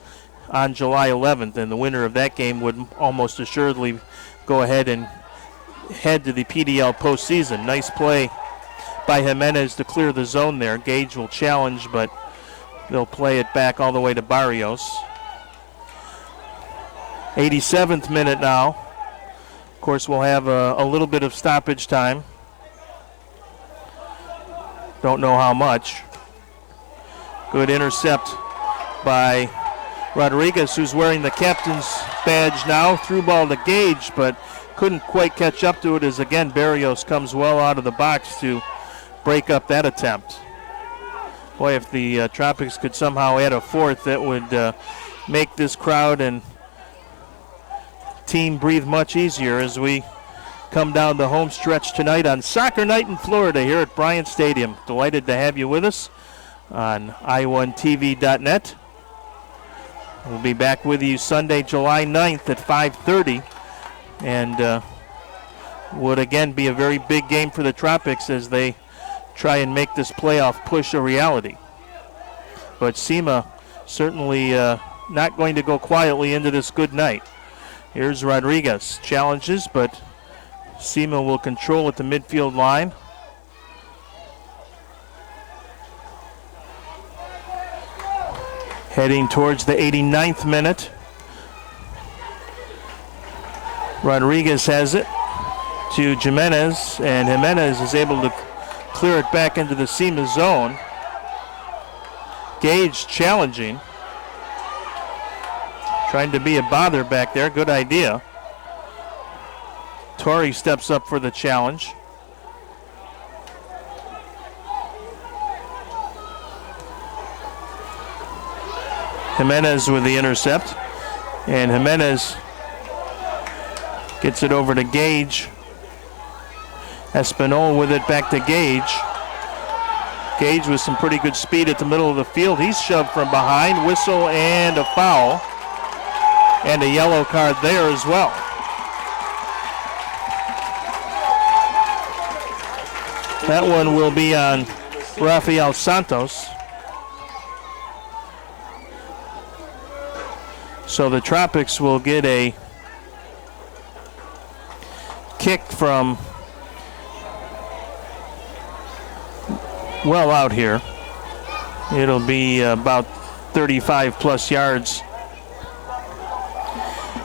on July 11th, and the winner of that game would almost assuredly go ahead and head to the PDL postseason. Nice play by Jimenez to clear the zone there. Gage will challenge, but they'll play it back all the way to Barrios. 87th minute now. Of course, we'll have a little bit of stoppage time. Don't know how much. Good intercept by Rodriguez, who's wearing the captain's badge now. Through ball to Gage, but couldn't quite catch up to it as, again, Barrios comes well out of the box to break up that attempt. Boy, if the Tropics could somehow add a fourth, that would make this crowd and team breathe much easier as we come down the home stretch tonight on Soccer Night in Florida here at Bryant Stadium. Delighted to have you with us on i1TV.net. We'll be back with you Sunday, July 9th at 5:30, and would again be a very big game for the Tropics as they try and make this playoff push a reality. But SIMA certainly not going to go quietly into this good night. Here's Rodriguez. Challenges, but SIMA will control at the midfield line. Heading towards the 89th minute. Rodriguez has it to Jimenez, and Jimenez is able to clear it back into the SIMA zone. Gage challenging. Trying to be a bother back there. Good idea. Torrey steps up for the challenge. Jimenez with the intercept. And Jimenez gets it over to Gage. Espinol with it back to Gage. Gage with some pretty good speed at the middle of the field. He's shoved from behind. Whistle and a foul. And a yellow card there as well. That one will be on Rafael Santos. So the Tropics will get a kick from well out here. It'll be about 35 plus yards.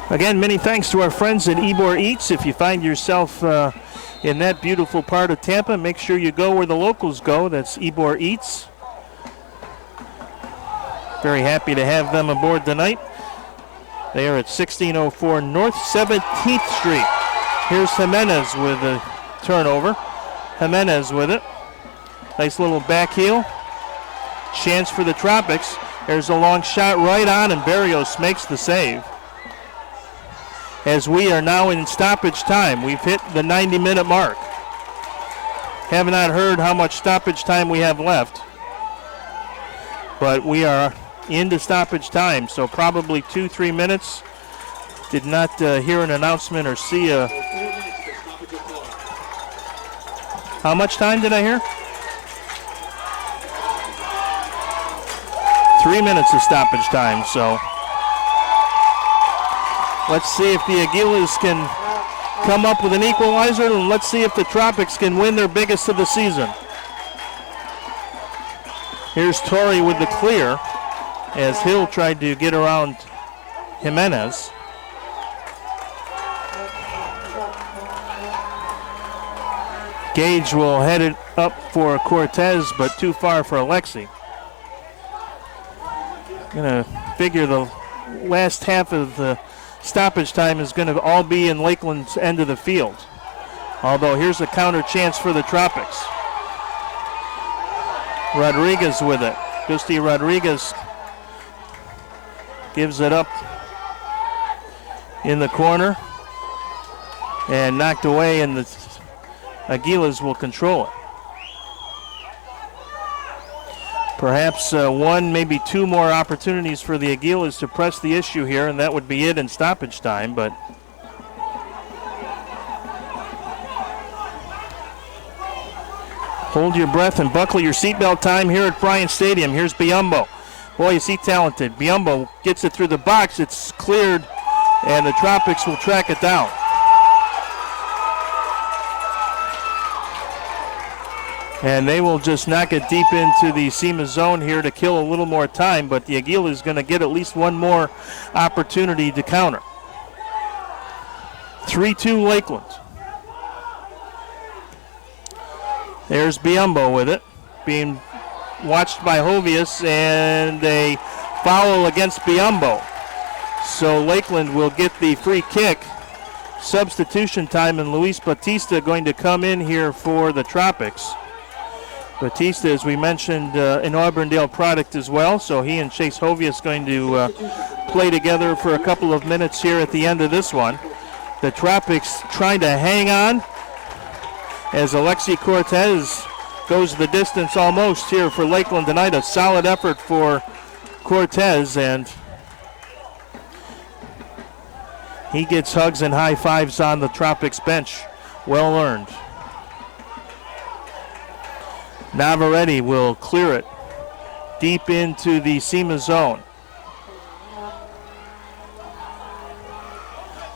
Again, many thanks to our friends at Ybor Eats. If you find yourself in that beautiful part of Tampa, make sure you go where the locals go. That's Ybor Eats. Very happy to have them aboard tonight. They are at 1604 North 17th Street. Here's Jimenez with a turnover. Jimenez with it. Nice little back heel. Chance for the Tropics. There's a long shot right on, and Barrios makes the save. As we are now in stoppage time, we've hit the 90-minute mark. Have not heard how much stoppage time we have left, but we are into stoppage time, so probably 2-3 minutes. Did not hear an announcement or see a... How much time did I hear? 3 minutes of stoppage time, so let's see if the Aguilas can come up with an equalizer, and let's see if the Tropics can win their biggest of the season. Here's Torrey with the clear as Hill tried to get around Jimenez. Gage will head it up for Cortez, but too far for Alexi. Gonna figure the last half of the stoppage time is going to all be in Lakeland's end of the field. Although here's a counter chance for the Tropics. Rodriguez with it. Gusti Rodriguez gives it up in the corner and knocked away, and the Aguilas will control it. Perhaps one, maybe two more opportunities for the Aguilas to press the issue here, and that would be it in stoppage time. But hold your breath and buckle your seatbelt time here at Bryant Stadium. Here's Biombo. Boy, is he talented. Biombo gets it through the box. It's cleared, and the Tropics will track it down. And they will just knock it deep into the SIMA zone here to kill a little more time, but the Aguila is going to get at least one more opportunity to counter. 3-2 Lakeland. There's Biombo with it, being watched by Jovius, and a foul against Biombo. So Lakeland will get the free kick. Substitution time, and Luis Batista going to come in here for the Tropics. Batista, as we mentioned, an Auburndale product as well, so he and Chase Jovius going to play together for a couple of minutes here at the end of this one. The Tropics trying to hang on as Alexi Cortez goes the distance almost here for Lakeland tonight. A solid effort for Cortez, and he gets hugs and high fives on the Tropics bench. Well earned. Navarrete will clear it deep into the SIMA zone.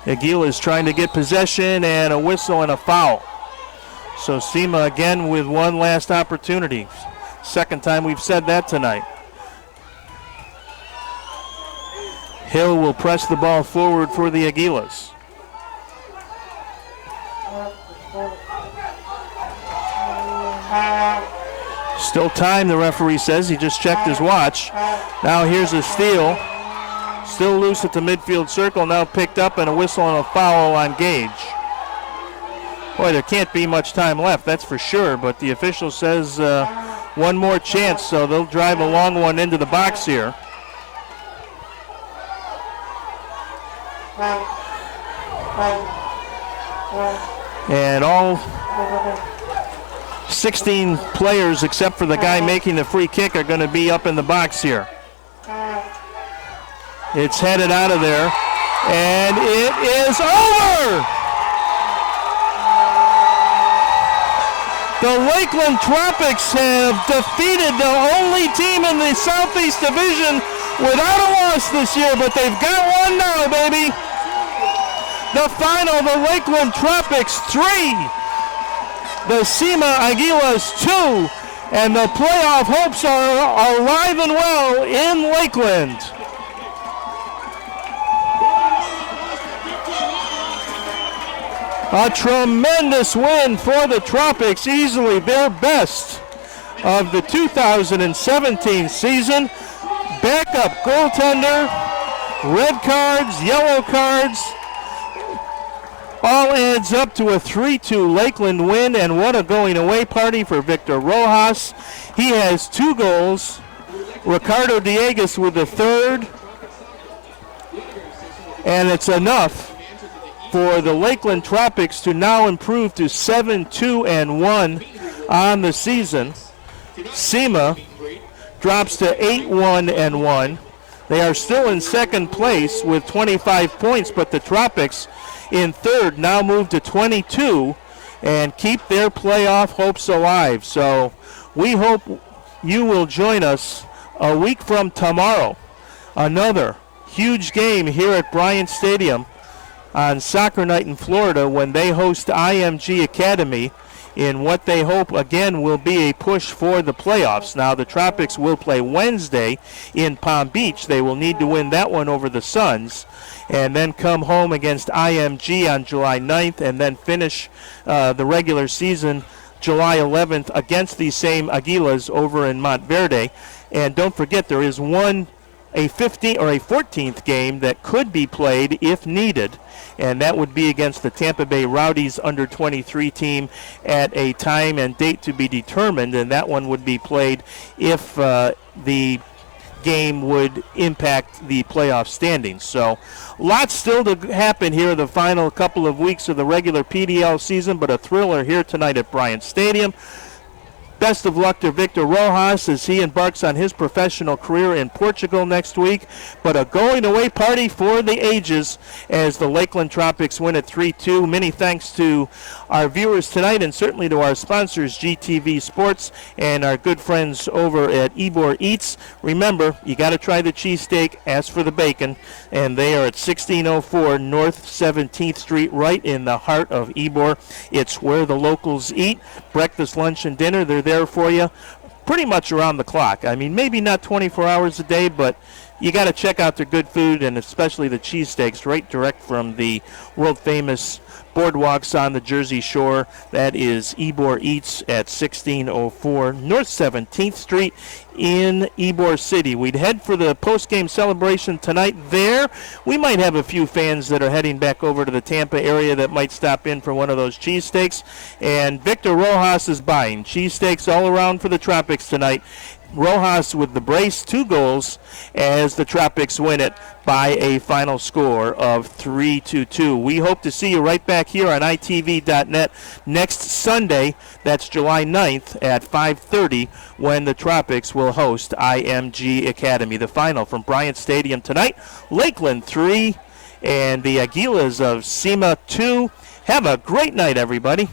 Aguila is trying to get possession, and a whistle and a foul. So SIMA again with one last opportunity. Second time we've said that tonight. Hill will press the ball forward for the Aguilas. Still time, the referee says. He just checked his watch. Now here's a steal. Still loose at the midfield circle, now picked up, and a whistle and a foul on Gage. Boy, there can't be much time left, that's for sure, but the official says one more chance, so they'll drive a long one into the box here. And all 16 players, except for the guy making the free kick, are going to be up in the box here. It's headed out of there, and it is over! The Lakeland Tropics have defeated the only team in the Southeast Division without a loss this year, but they've got one now, baby. The final, the Lakeland Tropics 3. The SIMA Aguilas 2, and the playoff hopes are alive and well in Lakeland. A tremendous win for the Tropics, easily their best of the 2017 season. Backup goaltender, red cards, yellow cards, all adds up to a 3-2 Lakeland win, and what a going away party for Victor Rojas. He has 2 goals. Ricardo Diegues with the third, and it's enough for the Lakeland Tropics to now improve to 7-2-1 on the season. SIMA drops to 8-1-1. They are still in second place with 25 points, but the Tropics in third now move to 22 and keep their playoff hopes alive. So we hope you will join us a week from tomorrow. Another huge game here at Bryant Stadium on Soccer Night in Florida when they host IMG Academy in what they hope again will be a push for the playoffs. Now the Tropics will play Wednesday in Palm Beach. They will need to win that one over the Suns and then come home against IMG on July 9th and then finish the regular season July 11th against these same Aguilas over in Monteverde. And don't forget, there is a 15th or a 14th game that could be played if needed, and that would be against the Tampa Bay Rowdies under-23 team at a time and date to be determined, and that one would be played if the game would impact the playoff standings. So lots still to happen here in the final couple of weeks of the regular PDL season, but a thriller here tonight at Bryant Stadium. Best of luck to Victor Rojas as he embarks on his professional career in Portugal next week. But a going-away party for the ages as the Lakeland Tropics win at 3-2. Many thanks to our viewers tonight and certainly to our sponsors, GTV Sports, and our good friends over at Ybor Eats. Remember, you got to try the cheesesteak, ask for the bacon, and they are at 1604 North 17th Street, right in the heart of Ybor. It's where the locals eat. Breakfast, lunch, and dinner, they're there for you pretty much around the clock. I mean, maybe not 24 hours a day, but you got to check out their good food and especially the cheesesteaks right direct from the world-famous boardwalks on the Jersey Shore. That is Ybor Eats at 1604 North 17th Street in Ybor City. We'd head for the post-game celebration tonight there. We might have a few fans that are heading back over to the Tampa area that might stop in for one of those cheesesteaks. And Victor Rojas is buying cheesesteaks all around for the Tropics tonight. Rojas with the brace, 2 goals as the Tropics win it by a final score of 3-2. We hope to see you right back here on itv.net next Sunday. That's July 9th at 5:30 when the Tropics will host IMG Academy. The final from Bryant Stadium tonight, Lakeland 3 and the Aguilas of SIMA 2. Have a great night, everybody.